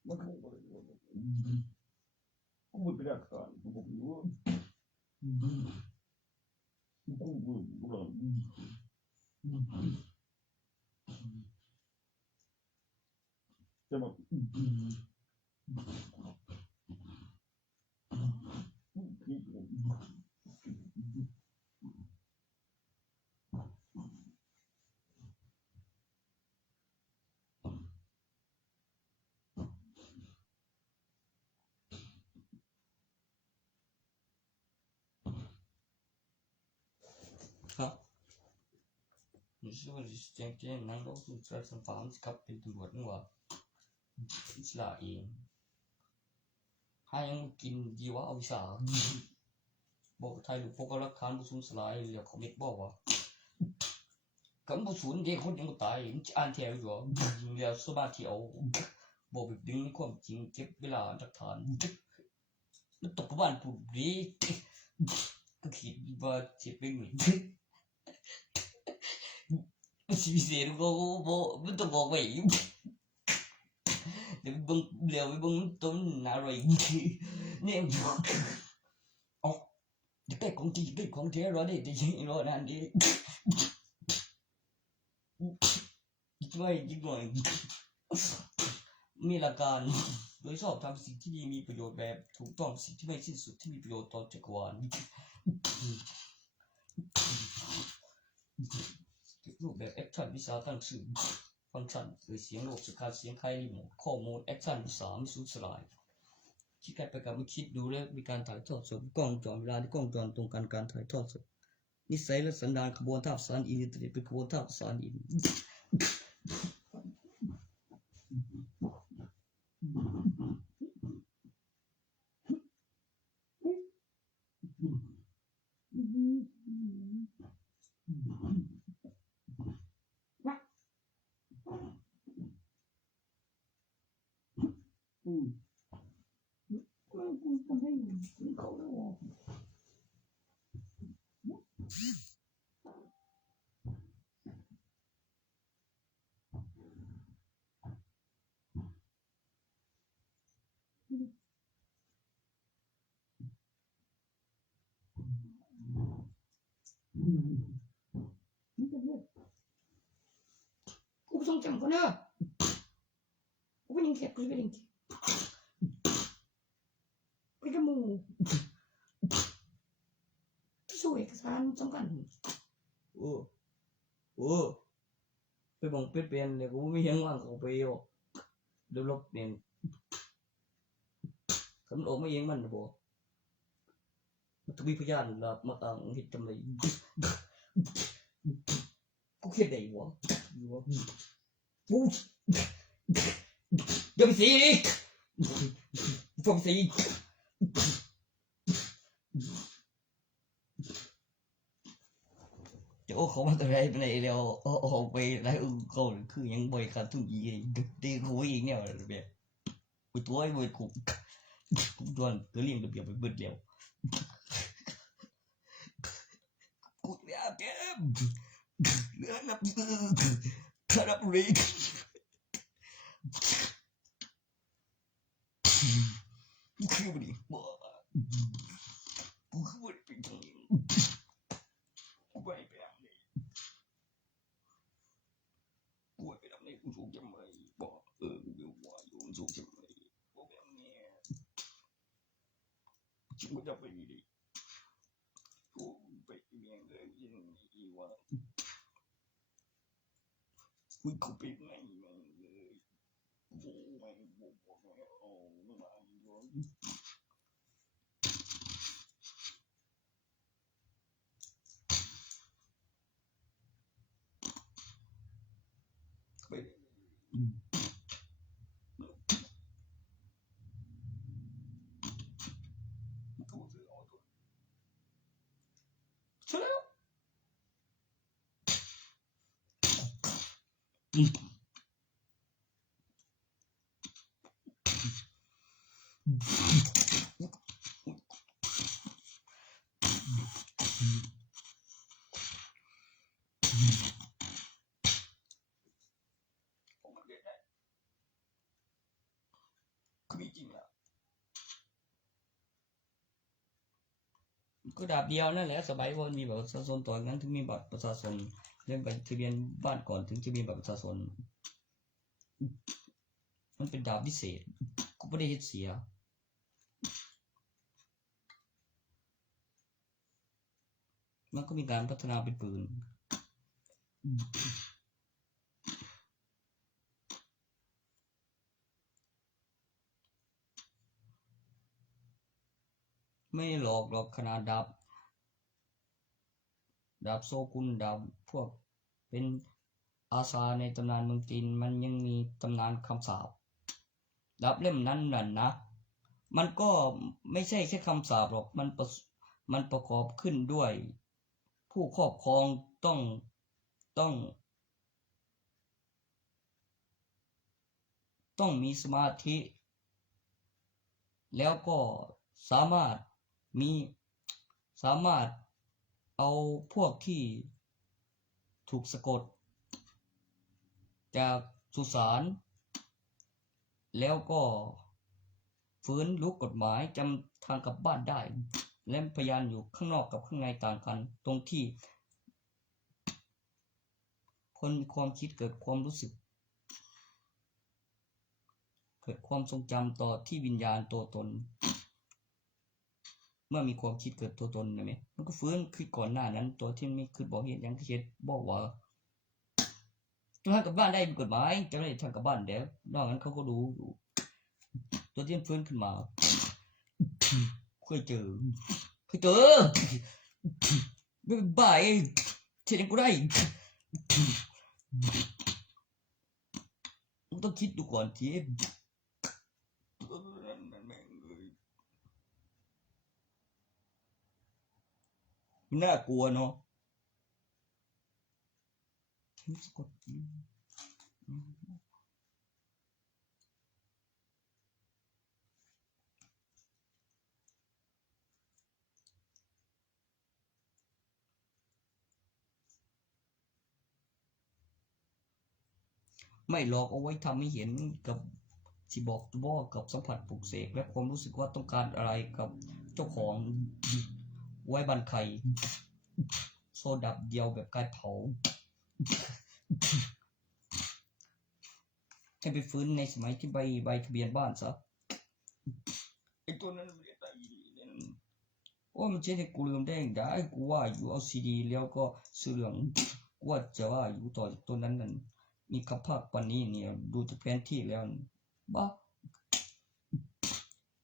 มันคงไม่ได้กูไม่เป็นอาการกูบอกอยู่ว่ากูไม่จะมาครับนี่ชื่อว่าแจ้งแจ้งนั่งรถสุดสายสัมพันธ์กับเป็นตำรวจนี่ว่าอิสระเองให้ยังกินดีวะเอาวิชาบอกไทยหรือพวกรักฐานผู้สูญสลายเรียกเขาเม็ดบอกว่ากันผู้สูญเด็กคนยังตายอ่านแถวอยู่เรียกสมาธิเอาบอกแบบดึงความจริงเก็บเวลาหลักฐานมันตกบ้านผู้ดีก็คิดว่าเจ็บเป็นหนึ่งชีวิตเสียก็บอกมันต้องบอกไปเดี๋ยวบึงเดี๋ยวไปบึงต้นอะไรเนี่ยอ๋อได้ของจริงได้ของแท้รอได้แต่ยังรอนั่นดิช่วยยิ่งหน่อยมีหลักการโดยชอบทำสิ่งที่ดีมีประโยชน์แบบถูกต้องสิ่งที่ไม่สิ้นสุดที่มีประโยชน์ต่อจักรวาลรูปแบบแอคชั่นวิชาตั้งชื่อฟังก์ชันคือเสียงโลกสกัดเสียงไทยรีโมทข้อมูลแอคชั่น3สูญสลายคิดกันไปกับไม่คิดดูแล้วมีการถ่ายทอดสดกล้องจอเวลาที่กล้องจอตรงกันการถ่ายทอดสดนิสัยและสันดานขบวนท่าประสานอินเทอร์เน็ตเป็นขบวนท่าประสานอินกูต้องจำก่อนนะกูเป็นยังเก็บกูเป็นยังเก็บไปกับมูที่ช่วยเอกสารสำคัญโอ้ไปบังเปลี่ยนเลยกูไม่ยังว่างเขาไปอ่ะเดี๋ยวลบเปลี่ยนคำโอ้ไม่ยังมันบอกมันต้องมีพยานแบบมาตั้งเหตุจำเลยกูคิดได้วะกูอย่าไปสิฟังสิเดี๋ยวเขามาตัวไรไปไหนแล้วเอาไปไรเขาคือยังบริการทุกอย่างเด็กกูอีกเนี่ยแบบไปตัวไอ้บริกู กูโดนเกลียงระเบียบไปเบิดแล้วกูอยากแกเลือดนับคาราบรีกูคือบ่ดีบ่กูคือบ่ได้เป็นจังนี้กูไปแบบนี้กูไปแบบนี้กูสูงจังเลยบ่กูอยู่ว่าอยู่สูงจังเลยบ่แบบนี้ชิบ่จะไปดีกูไปเมียงเลยยินอีว่ากูเข้าไปไหนมาเลยโว้ไม่บ่บ่แม่โอ้มาอยู่ไปกูซื้อเอาตัวใช่แล้วคือจริงอ่ะก็ดาบเดียวนั่นแหละสมัยก่อนมีบัตรประชาชนตอนนั้นถึงมีบัตรประชาชนเล่นใบทะเบียนบ้านก่อนถึงจะมีบัตรประชาชนมันเป็นดาบพิเศษกูไม่ได้เฮ็ดเสียมันก็มีการพัฒนาเป็นปืนไม่หลอกขนาดดาบโซกุนดาบพวกเป็นอาซาในตำนานเมืองจีนมันยังมีตำนานคำสาปดาบเล่มนั้นนะมันก็ไม่ใช่แค่คำสาปหรอกมันประกอบขึ้นด้วยผู้ครอบครองต้องมีสมาธิแล้วก็สามารถเอาพวกที่ถูกสะกดจากสุสานแล้วก็ฟื้นรู้กฎหมายจำทางกลับบ้านได้และพยานอยู่ข้างนอกกับข้างในต่างกันตรงที่คนมีความคิดเกิดความรู้สึกเกิดความทรงจำต่อที่วิญญาณตัวตนเมื่อมีความคิดเกิดตัวตนนะไหมมันก็ฟื้นคือก่อนหน้านั้นตัวที่ไม่คือบอกเหตุยังที่เหตุบอกว่าทางกลับบ้านได้มีกฎหมายจะได้ทางกลับบ้านเดี๋ยวนอกนั้นเขาก็รู้อยู่ตัวที่ฟื้นขึ้นมาเคยเจอไม่เป็นบ้าเองเช่นกูได้มึงต้องคิดดูก่อนทีน่ากลัวเนาะสะกดไม่หลอกเอาไว้ทำให้เห็นกับสิบอกกับสัมผัสปลุกเสกและความรู้สึกว่าต้องการอะไรกับเจ้าของไว้บันไข่โซดับเดียวแบบการเผาให้ไปฟื้นในสมัยที่ใบทะเบียนบ้านซะไอตัวนั้นมันจะตายโอ้มันเช่นให้กูลืมได้ยังได้กูว่าอยู่เอาซีดีแล้วก็ซื้อเหลืองกูว่าจะว่าอยู่ต่อจากตัวนั้นมีคำภาควันนี้เนี่ยดูจากแผนที่แล้วบ้า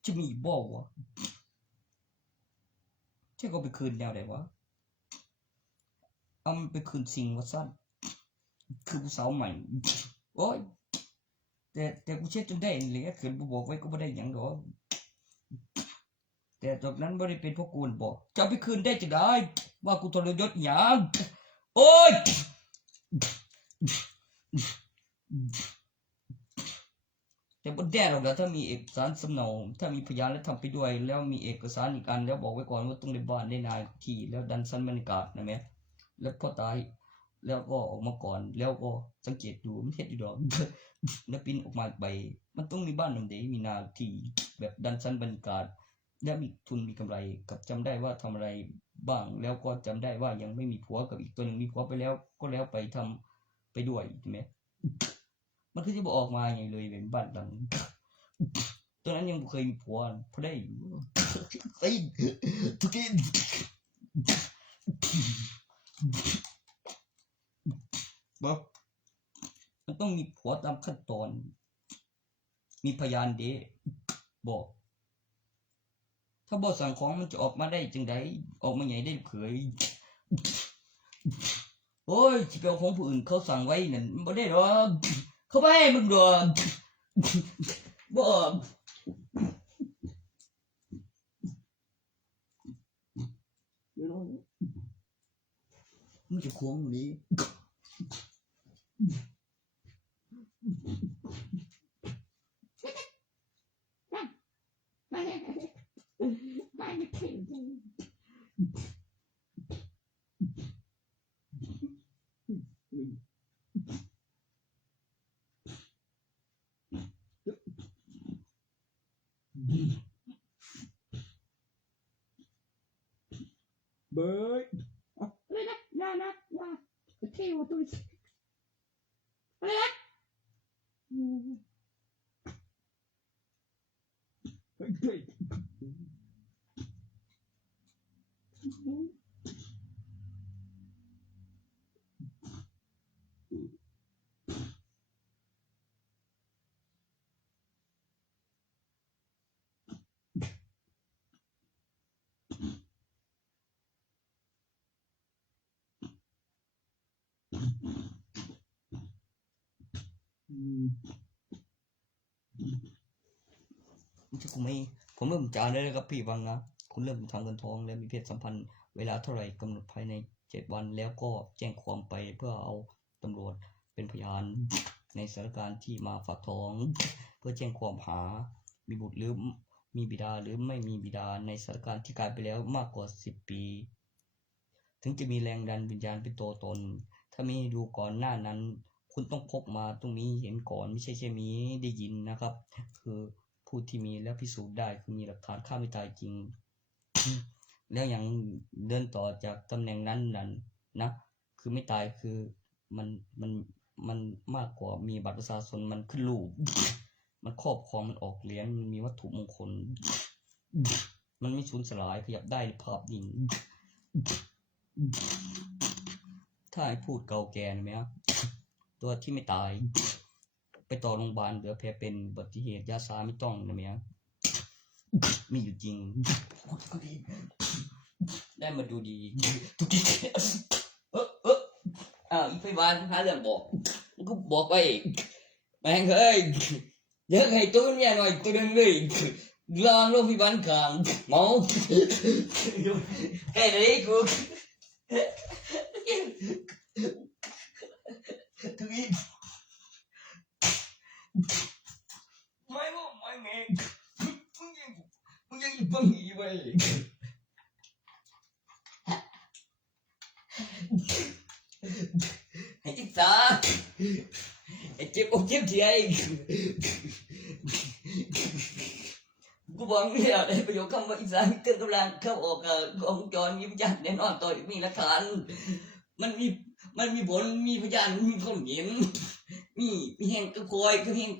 จะมีบ่วะใช่ก็ไปคืนแนวไหนวะเอามันไปคืนสิ่งวะสั้นคือผู้สาวใหม่โอ้ยแต่กูเช็ดจนได้เลยคืนกูบอกไว้ก็ไม่ได้อย่างหรอกแต่จากนั้นไม่ได้เป็นพวกกูบอกจะไปคืนได้จะได้ว่ากูทรยศอย่างโอ้ยแต่ แต่บ่แน่หรอกนะถ้ามีเอกสารสำเนาถ้ามีพยานแล้วทำไปด้วยแล้วมีเอกสารอีกอันแล้วบอกไว้ก่อนว่าต้องได้บ้านได้นายที่แล้วดันซันบรรยากาศนะแม่แล้วพอตายแล้วก็ออกมาก่อนแล้วก็สังเกตดูมันเฮ็ดอยู่ดอก แล้วปิ้นออกมาใบมันต้องมีบ้านนำเดมีนาที่แบบดันซันบรรยากาศและมีทุนมีกำไรกับจำได้ว่าทำอะไรบ้างแล้วก็จำได้ว่ายังไม่มีผัวกับอีกตัวหนึ่งมีผัวไปแล้วก็แล้วไปทำไปด้วยใช่ไหมมันคือจะบอกออกมาอย่างเลยเป็นบ้านหลังตัวนั้นยังเคยมีผัวพอได้อยู่ไอ้ทุกทีบอกมันต้องมีผัวตามขั้นตอนมีพยานเดบอกถ้าบอกสั่งของมันจะออกมาได้จังไดออกมาใหญ่ได้เผยโอ้ยสิไปเอาของผู้อื่นเขาสั่งไว้นั่นบ่ได้หรอกเขาไม่ให้มึงดอกบอกมึงจะควงอยู่นี้เบ้ย อะไรนะอย่าเที่ยวตัวอะไรนะ เฮ้ยเฮ้ย มันจะกูไม่ผมเริ่มจานได้แล้วครับพี่ฟังนะคุณเริ่มทำเงินทองแล้วมีเพศสัมพันธ์เวลาเท่าไหร่กำหนดภายใน7 วันแล้วก็แจ้งความไปเพื่อเอาตำรวจเป็นพยานในสถานการณ์ที่มาฝากท้อง เพื่อแจ้งความหามีบุตรหรือมีบิดาหรือไม่มีบิดาในสถานการณ์ที่กลายไปแล้วมากกว่า10 ปี ถึงจะมีแรงดันวิญญาณเป็นตัวตน ถ้ามีดูก่อนหน้านั้น คุณต้องพบมาตรงนี้เห็นก่อนไม่ใช่แค่มีได้ยินนะครับ คือผู้ที่มีและพิสูจน์ได้คือมีหลักฐานฆ่าไม่ตายจริง แล้วยังเดินต่อจากตำแหน่งนั้นนะคือไม่ตายคือมันมากกว่ามีบัตรประชาชนมันขึ้นรูป มันครอบครองมันออกเหรียญมันมีวัตถุมงคล มันไม่สูญสลายขยับได้ภาพนิ่ง ถ้าให้พูดเก่าแก่ไหมครับตัวที่ไม่ตายไปต่อโรงพยาบาลเหลือแผลเป็นอุบัติเหตุยาซาไม่ต้องนะเมียมีอยู่จริงได้มาดูดีทุกทีอีกพยาบาลหาเรื่องบอกก็บอกไปแม่งเฮ้ยเดี๋ยวให้ตัวเนี่ยหน่อยตัวนึงเลยลองโรงพยาบาลกลางเมาแค่นี้กูทุกทีไม่บอกไม่เมงมึงยังบังอีไว้ไอ้จิ๊กตาไอ้เจ็บอกเจ็บที่ไอ้กูบอกไม่ได้เลยประโยคคำว่าอีสานเครื่องกำลังเข้าออกของจรมีพยานแน่นอนต่อมีหลักฐานมันมีผลมีพยานมีคนเห็นมีแห่งกระคอยก็แห่ง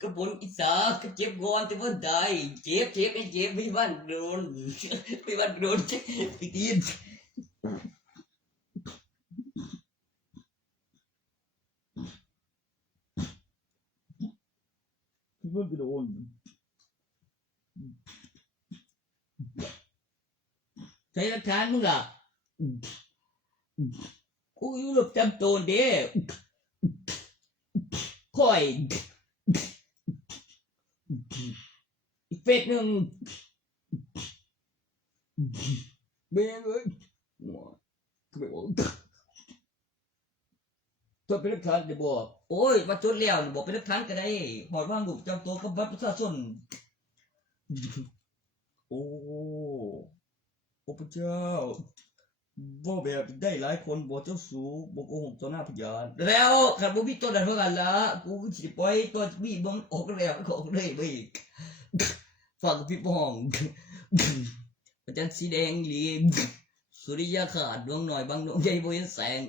กระผลอีสาก็เจ็บก่อนแต่ว่าได้เจ็บไอ้เจ็บไม่บ้านโดนไม่บ้านโดนไปกิน ที่เพิ่งไปโดน ใช้หลักฐานมึงล่ะกูอยู่หลบจำโจรเด้ค่อยอีกเฟสหนึ่งเบ้เลยหัวคือแบบ จดเป็นหลักฐานเดี๋ยวบอกโอ้ยมาจดแล้วบอกเป็นหลักฐานก็ได้หอดว่างรูปประจำตัวกับบัตรประชาชนโอ้โอ้พระเจ้าบ่แบบได้หลายคนบ่เจ้าสูบ่โกหกต่อหน้าพยานแล้วคันบ่มีตัวนั้นเท่ากันละกูก็สิปล่อยตัวมีบ่ออกแล้วก็ออกเลยเว้ยฝากกับพี่ป้องพระจันทร์สีแดงเหลียมสุริยาขาดดวงหน่อยบางดวงใหญ่บ่เห็นแสง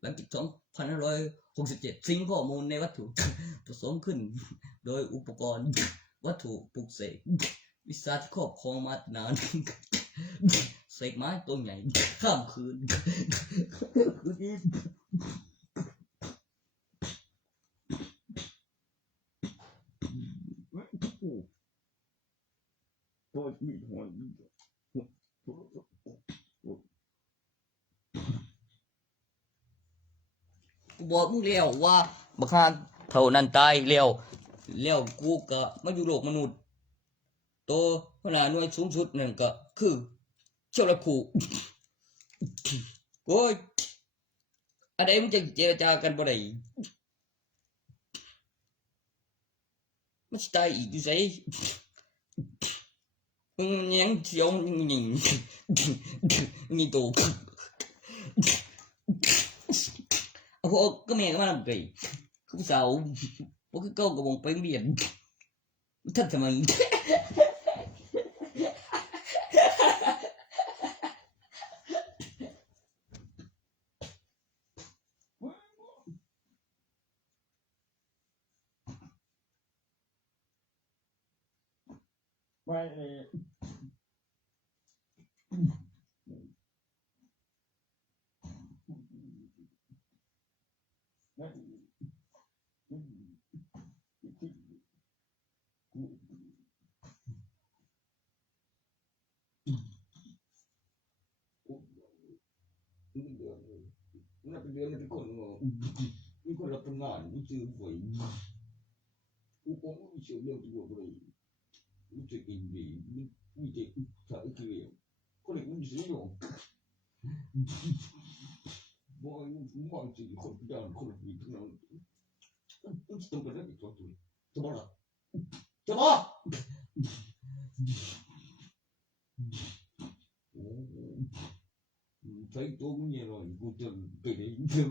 หลังจาก2567 สิ่งข้อมูลในวัตถุผสมขึ้นโดยอุปกรณ์วัตถุปลุกเสกวิสาที่ครอบครองมานานเสกไม้ตัวใหญ่ข้ามคืนคืนนี้ตัวมีหัว กูบอกมึงแล้วว่าบักฮาเท่านั้นตายแล้วกูก็มาอยู่โลกมนุษย์โตขนาดหน่วยสูงสุดนั่นก็คือเจ้าละขู่โอ้ยอะไรมึงจะเจรจากันบ่ได้มันสิตายอีกอยู่ไสมึงยังเสียวยิงโตเอาพวกก็แม่ก็มาทำไงคือสาวพวกคือเก้ากับวงไปเรียนท่านทำไมไม่มันเป็นเดือนมันเป็นคนมีคนรับทำงานมีชื่อหวยกูคงไม่เชื่อเรื่องตัวเลยมีชื่ออินดีมีเด็กสาวเกลียวคนเด็กมันชื่อหยงมองสิคนพิการคนมีทั้งนั้นต้องต้องเป็นอะไรตัวตัวจะบอกละจะบอกใช้ตัวมึงยังไงกูจะไปไหนเถอะ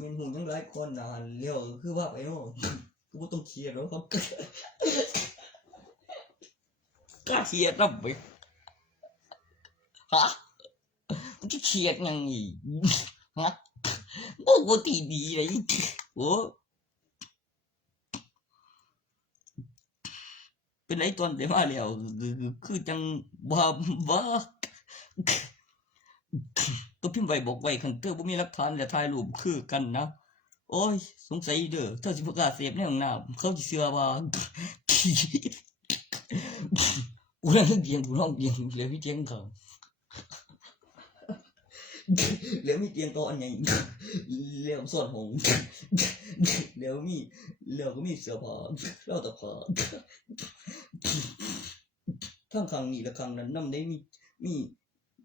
มันหุ่นทั้งหลายคนนะเลี้ยวคือว่าไปโน่กูต้องเคลียร์แล้วครับกล้าเคลียร์รับไปฮะมึงจะเคลียร์ยังไงฮะโอ้โหตีดีเลยโอ้เป็นไอ้ตอนเดี๋ยวมาแล้วคือจังว่าตัวพิมพ์ไว้บอกไว้คันเธอบ่มีหลักฐานและถ่ายรูปคือกันนะโอ้ยสงสัยเด้อเธอสิประกาศเสพในห้องน้ำเขาสิเชื่อว่ากูนั่งเตียงกูนอนเตียงเหลือพี่เตียงเขาเหลือมีเตียงโต๊ะอันใหญ่เหลือส่วนหงเหลือก็มีเสื้อผ้าแล้วแต่ผ้าทั้งครั้งนี้และครั้งนั้นนำได้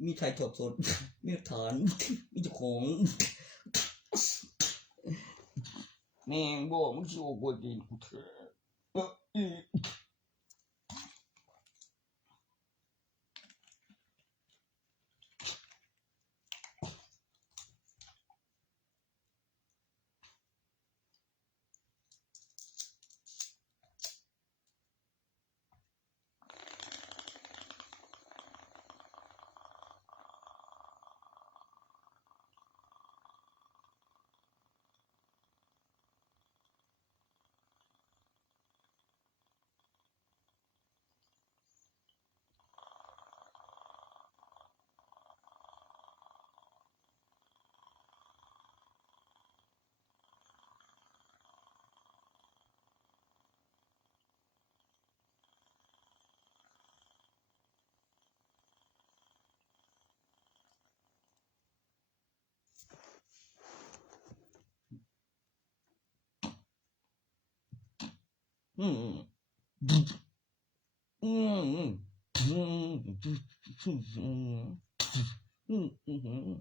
มีไทยถอดสดมีฐานมีเจ้าของแม่งบอกมึงชิวบวดีนกูเถอะอืมอืมอืมอืมอืม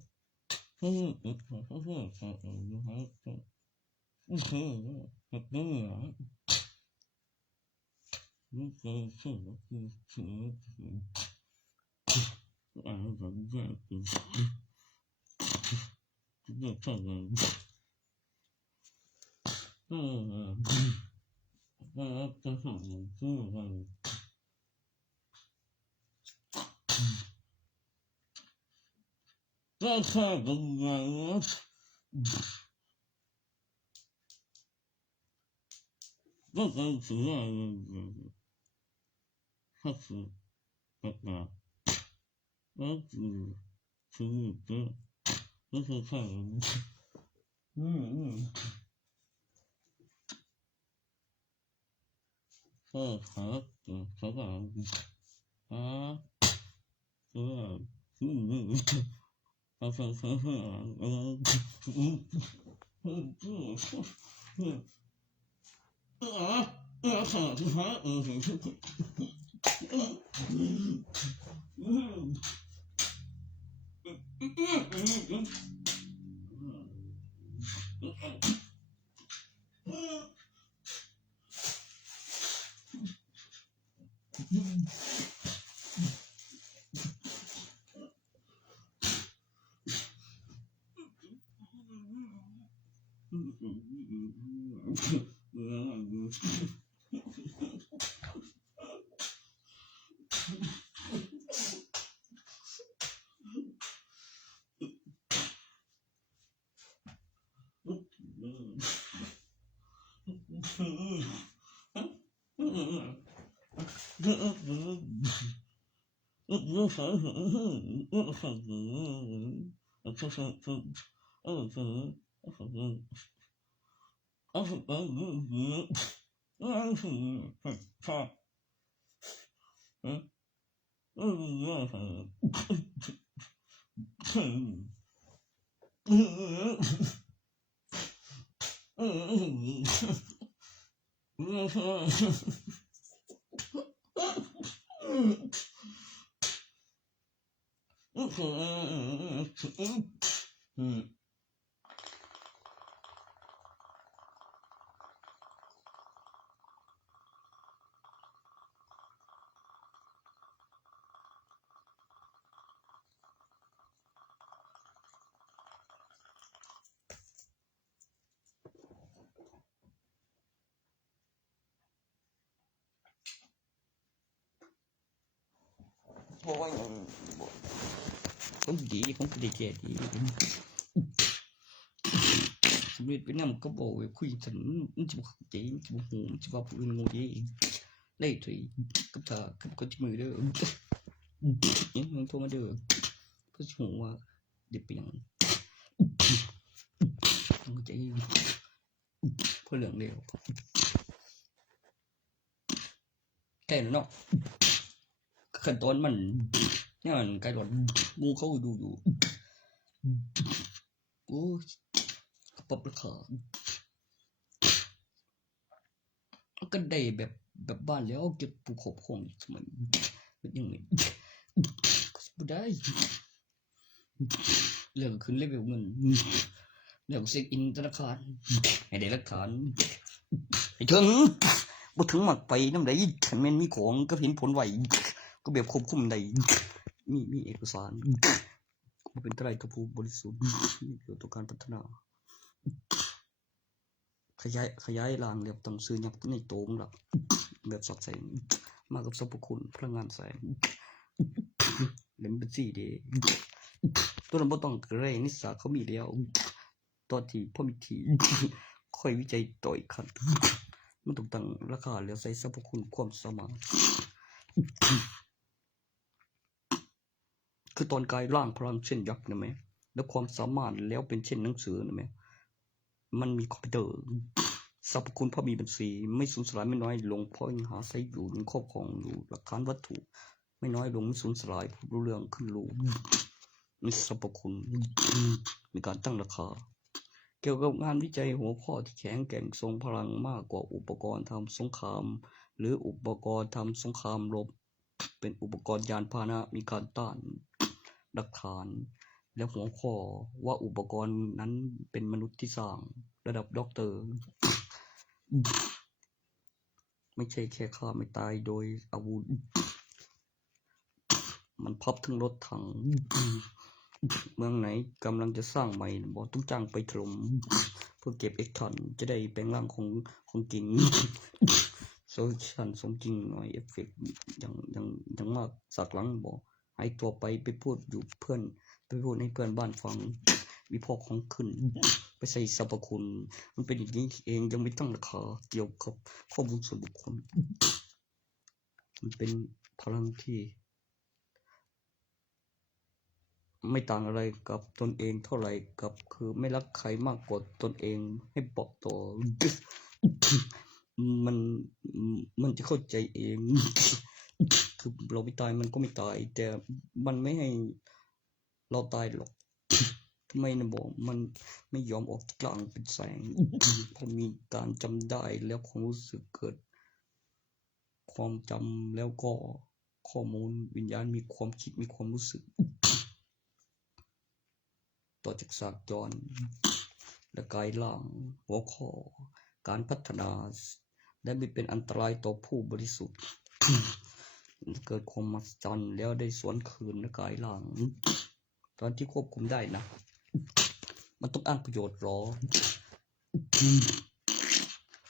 บอกว่าอย่างคนดีของประเทศดีสำเร็จไปนั่งก็บอกว่าคุยฉันมันจะบอกใจมันจะบอกหูมันจะบอกผู้อื่นงงดีเลยถุยกับเธอกับคนที่มือเด้อยังมึงโทรมาเด้อเพื่อหัวว่าเด็กไปยังงใจเพื่อเหลืองเดียวแค่นั้นเนาะขั้นตอนมันเนี่ยมันกลายเป็นมูเขาดูอยู่โอ้ปรับราคาก็ได้แบบบ้านแล้วเก็บปูขบของสมัยเป็นยังไงก็สุดได้เรื่องขึ้นเลเวลเงินเรื่องเช็คอินธนาคารให้ได้หลักฐานให้ถึงบ่ถึงหมักไปน้ำใดฉันแม่นมีของก็เห็นผลไหวก็แบบควบคุมได้มีเอกสารก็เป็นไตรกับผู้บริสุทธิ์เกี่ยวกับการพัฒนาขยายรางเรียบต้องซื้อยักในโตมละแบบสอดใส่มากับสรรพคุณพลังงานแสงเล่มเป็นสีเดตัวนั้นบ่ต้องเกรงนิสาเขามีแล้วตอนที่พ่อมีทีค่อยวิจัยต่ออีกครั้งมันต้องตั้งราคาแล้วใส่สรรพคุณความสามารถคือตอนกายร่างพลังเช่นยักษ์นะไหมแล้วความสามารถแล้วเป็นเช่นหนังสือนะไหมมันมีคอมพิวเตอร์สรรพคุณพอมีบัญชีไม่สูญสลายไม่น้อยลงเพราะยังหาใช้อยู่ยังครอบครองอยู่หลักฐานวัตถุไม่น้อยลงไม่สูญสลายผู้รู้เรื่องขึ้นรู้มีสรรพคุณมีการตั้งราคาเกี่ยวกับงานวิจัยหัวข้อที่แข็งแกร่งทรงพลังมากกว่าอุปกรณ์ทำสงครามหรืออุปกรณ์ทำสงครามรบเป็นอุปกรณ์ยานพาหนะมีการต้านหลักฐาน แล้วหัวข้อว่าอุปกรณ์นั้นเป็นมนุษย์ที่สร้างระดับด็อกเตอร์ ไม่ใช่แค่ฆ่าไม่ตายโดยอาวุธ มันพับทั้งรถถัง เมืองไหนกำลังจะสร้างใหม่บอกต้องจ้างไปถล่มเพื่อเก็บเอ็กทันจะได้แปลงร่างของจริง โซลูชันสมจริงหน่อยเอฟเฟกต์อย่างมากสักหลังบอกหายตัวไปพูดอยู่เพื่อนไปพูดให้เพื่อนบ้านฟังวิพากษ์ของขึ้น ไปใส่สรรพคุณมันเป็นอย่างนี้เองยังไม่ตั้งราคาเกี่ยวกับข้อมูลส่วนบุคคล มันเป็นพลังที่ไม่ต่างอะไรกับตนเองเท่าไหร่กับคือไม่รักใครมากกว่าตนเองให้บอกต่อ มันจะเข้าใจเอง คือเราไม่ตายมันก็ไม่ตายแต่มันไม่ให้เราตายหรอก ทำไมนะบอกมันไม่ยอมออกกลางเป็นแสง พอมีการจำได้แล้วความรู้สึกเกิดความจำแล้วก็ข้อมูลวิญญาณมีความคิดมีความรู้สึก ต่อจากศาสตร์ย้อนและกายล่างหัวข้อการพัฒนาและไม่เป็นอันตรายต่อผู้บริสุทธิ์ เกิดความมหัศจรรย์แล้วได้สวนคืนและกายล่างตอนที่ควบคุมได้นะ มันต้องอ้างประโยชน์หรอ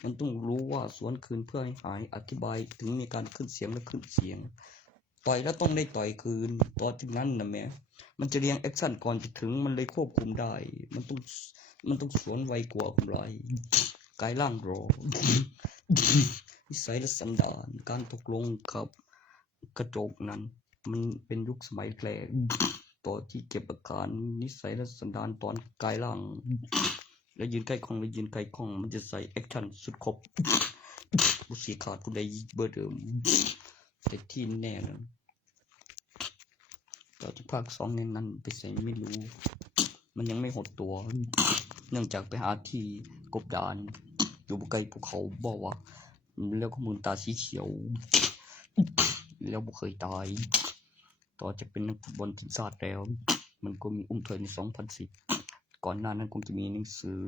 มันต้องรู้ว่าสวนคืนเพื่อให้หายอธิบายถึงมีการขึ้นเสียงและขึ้นเสียงต่อยแล้วต้องได้ต่อยคืนต่อจากนั้นนะแม่มันจะเรียงแอคชั่นก่อนจะถึงมันเลยควบคุมได้มันต้องสวนไวกว่ากำไรกายล่างรอ นิสัยและสันดานการตกลงกับกระจกนั้นมันเป็นยุคสมัยแรกต่อที่เก็บอาการนิสัยและสันดานตอนกายล่างแล้วยืนใกล้กล้องมันจะใส่แอคชั่นสุดครบบุษีขาดผู้ใดเบอร์เดิมแต่ที่แน่นะต่อจากภาค2ในนั้นไปใส่ไม่รู้มันยังไม่หดตัวเนื่องจากไปหาที่กบดานอยู่ไกลภูเขาบอกว่าแล้วก็มือตาสีเขียวแล้วบ่เคยตายต่อจากเป็นนักฟุตบอลทีมชาติแล้วมันก็มีถ้วยใน2010ก่อนหน้านั้นคงจะมีหนังสือ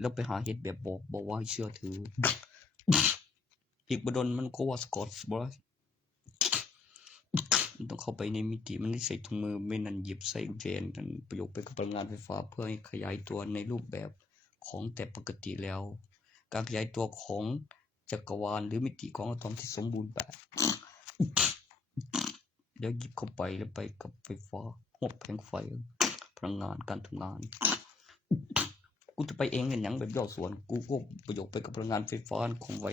แล้วไปหาเฮ็ดแบบบอกว่าให้เชื่อถืออีกบดลมันก็ว่าสกอตส์บรมันต้องเข้าไปในมิติมันได้ใส่ถุงมือไม่นั่นหยิบใส่กุญแจนั่นประโยคไปกับพลังงานไฟฟ้าเพื่อให้ขยายตัวในรูปแบบของแต่ปกติแล้วการขยายตัวของจักรวาลหรือมิติของอะตอมที่สมบูรณ์แบบแล้วหยิบเข้าไปแล้วไปกับไฟฟ้าหอบแผงไฟพลังงานการทำงานกูจะไปเองเห็นอย่างแบบย่อส่วนกูก็ประโยคไปกับพลังงานไฟฟ้าคงไว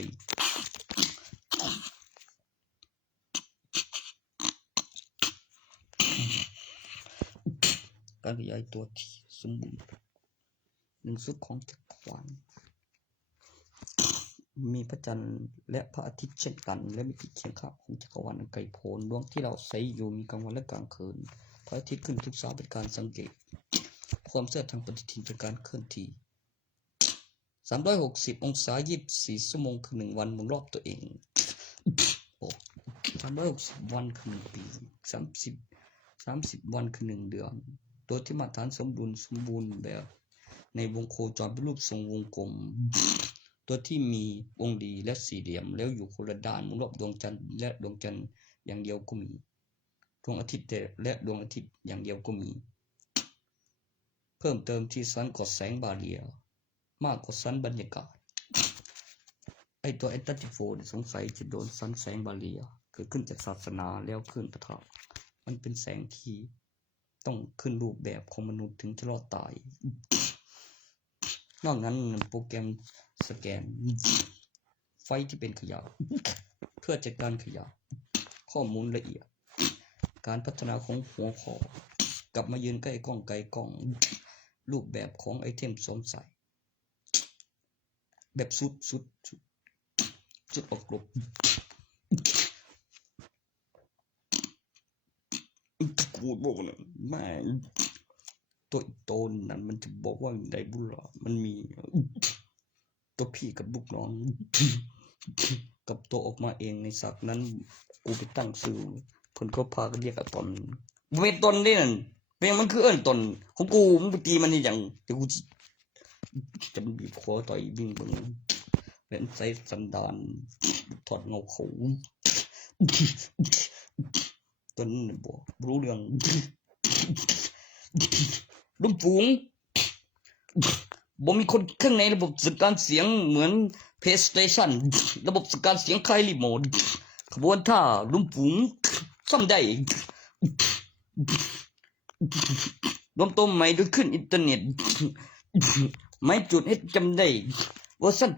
การขยายตัวที่สมบูรณ์หนึ่งสุดของจักรวาลมีพระจันทร์และพระอาทิตย์เช่นกันและมิติเคียงข้างของจักรวาลไกลโพ้นดวงที่เราใช้อยู่มีกลางวันและกลางคืนพระอาทิตย์ขึ้นทุกเช้าเป็นการสังเกตความเสื่อมทางปฏิทินเป็นการเคลื่อนที่360องศา24ชั่วโมงคือ1วันหมุนรอบตัวเอง360วันคือ1ปี30วันคือ1เดือนโดยที่มาตรฐานสมบูรณ์แบบในวงโคจรเป็นรูปทรงวงกลมตัวที่มีวงรีและสี่เหลี่ยมแล้วอยู่คนละด้านหมุนรอบดวงจันทร์และดวงจันทร์อย่างเดียวก็มีดวงอาทิตย์และดวงอาทิตย์อย่างเดียวก็มีเพิ่มเติมที่สันกดแสงบาเรียมากกว่าสันบรรยากาศไอตัวแอนตาร์ติโฟสงสัยจะโดนสันแสงบาเรียเกิดขึ้นจากศาสนาแล้วขึ้นปะทะมันเป็นแสงที่ต้องขึ้นรูปแบบของมนุษย์ถึงจะรอดตายนอกนั้นโปรแกรมสแกนไฟที่เป็นขยะเพื่อจัดการขยะข้อมูลละเอียดการพัฒนาของหัวข้อกลับมายืนใกล้กล้องรูปแบบของไอเทมสวมใส่แบบสุดออกรบกูบอกนะแม่ตัวอีโตนนั้นมันจะบอกว่าไดบุลามันมีตัวพี่กับลูกน้องกับตัวออกมาเองในศักนั้นกูไปตั้งชื่อเพิ่นก็พากันเรียกอะตอนเวทตนนี่นั่น เพลงมันคือเอิ้นตนของกูมึงไปตีมันนี่อย่างเดี๋ยวกูจะบีบคอต่อยวิ่งเบิ่งเป็นไซสันดานถอดเงาเขาตนบ่รู้เรื่องลุงฝูงบ่มีคนข้างในระบบจัดการเสียงเหมือน PlayStation ระบบจัดการเสียงคลายรีโมทขบวนท่าลุงฝูงซ่อมได้รวมตัวใหม่โดยขึ้นอินเทอร์เน็ตไม่จุดให้จำได้เวอร์ชัน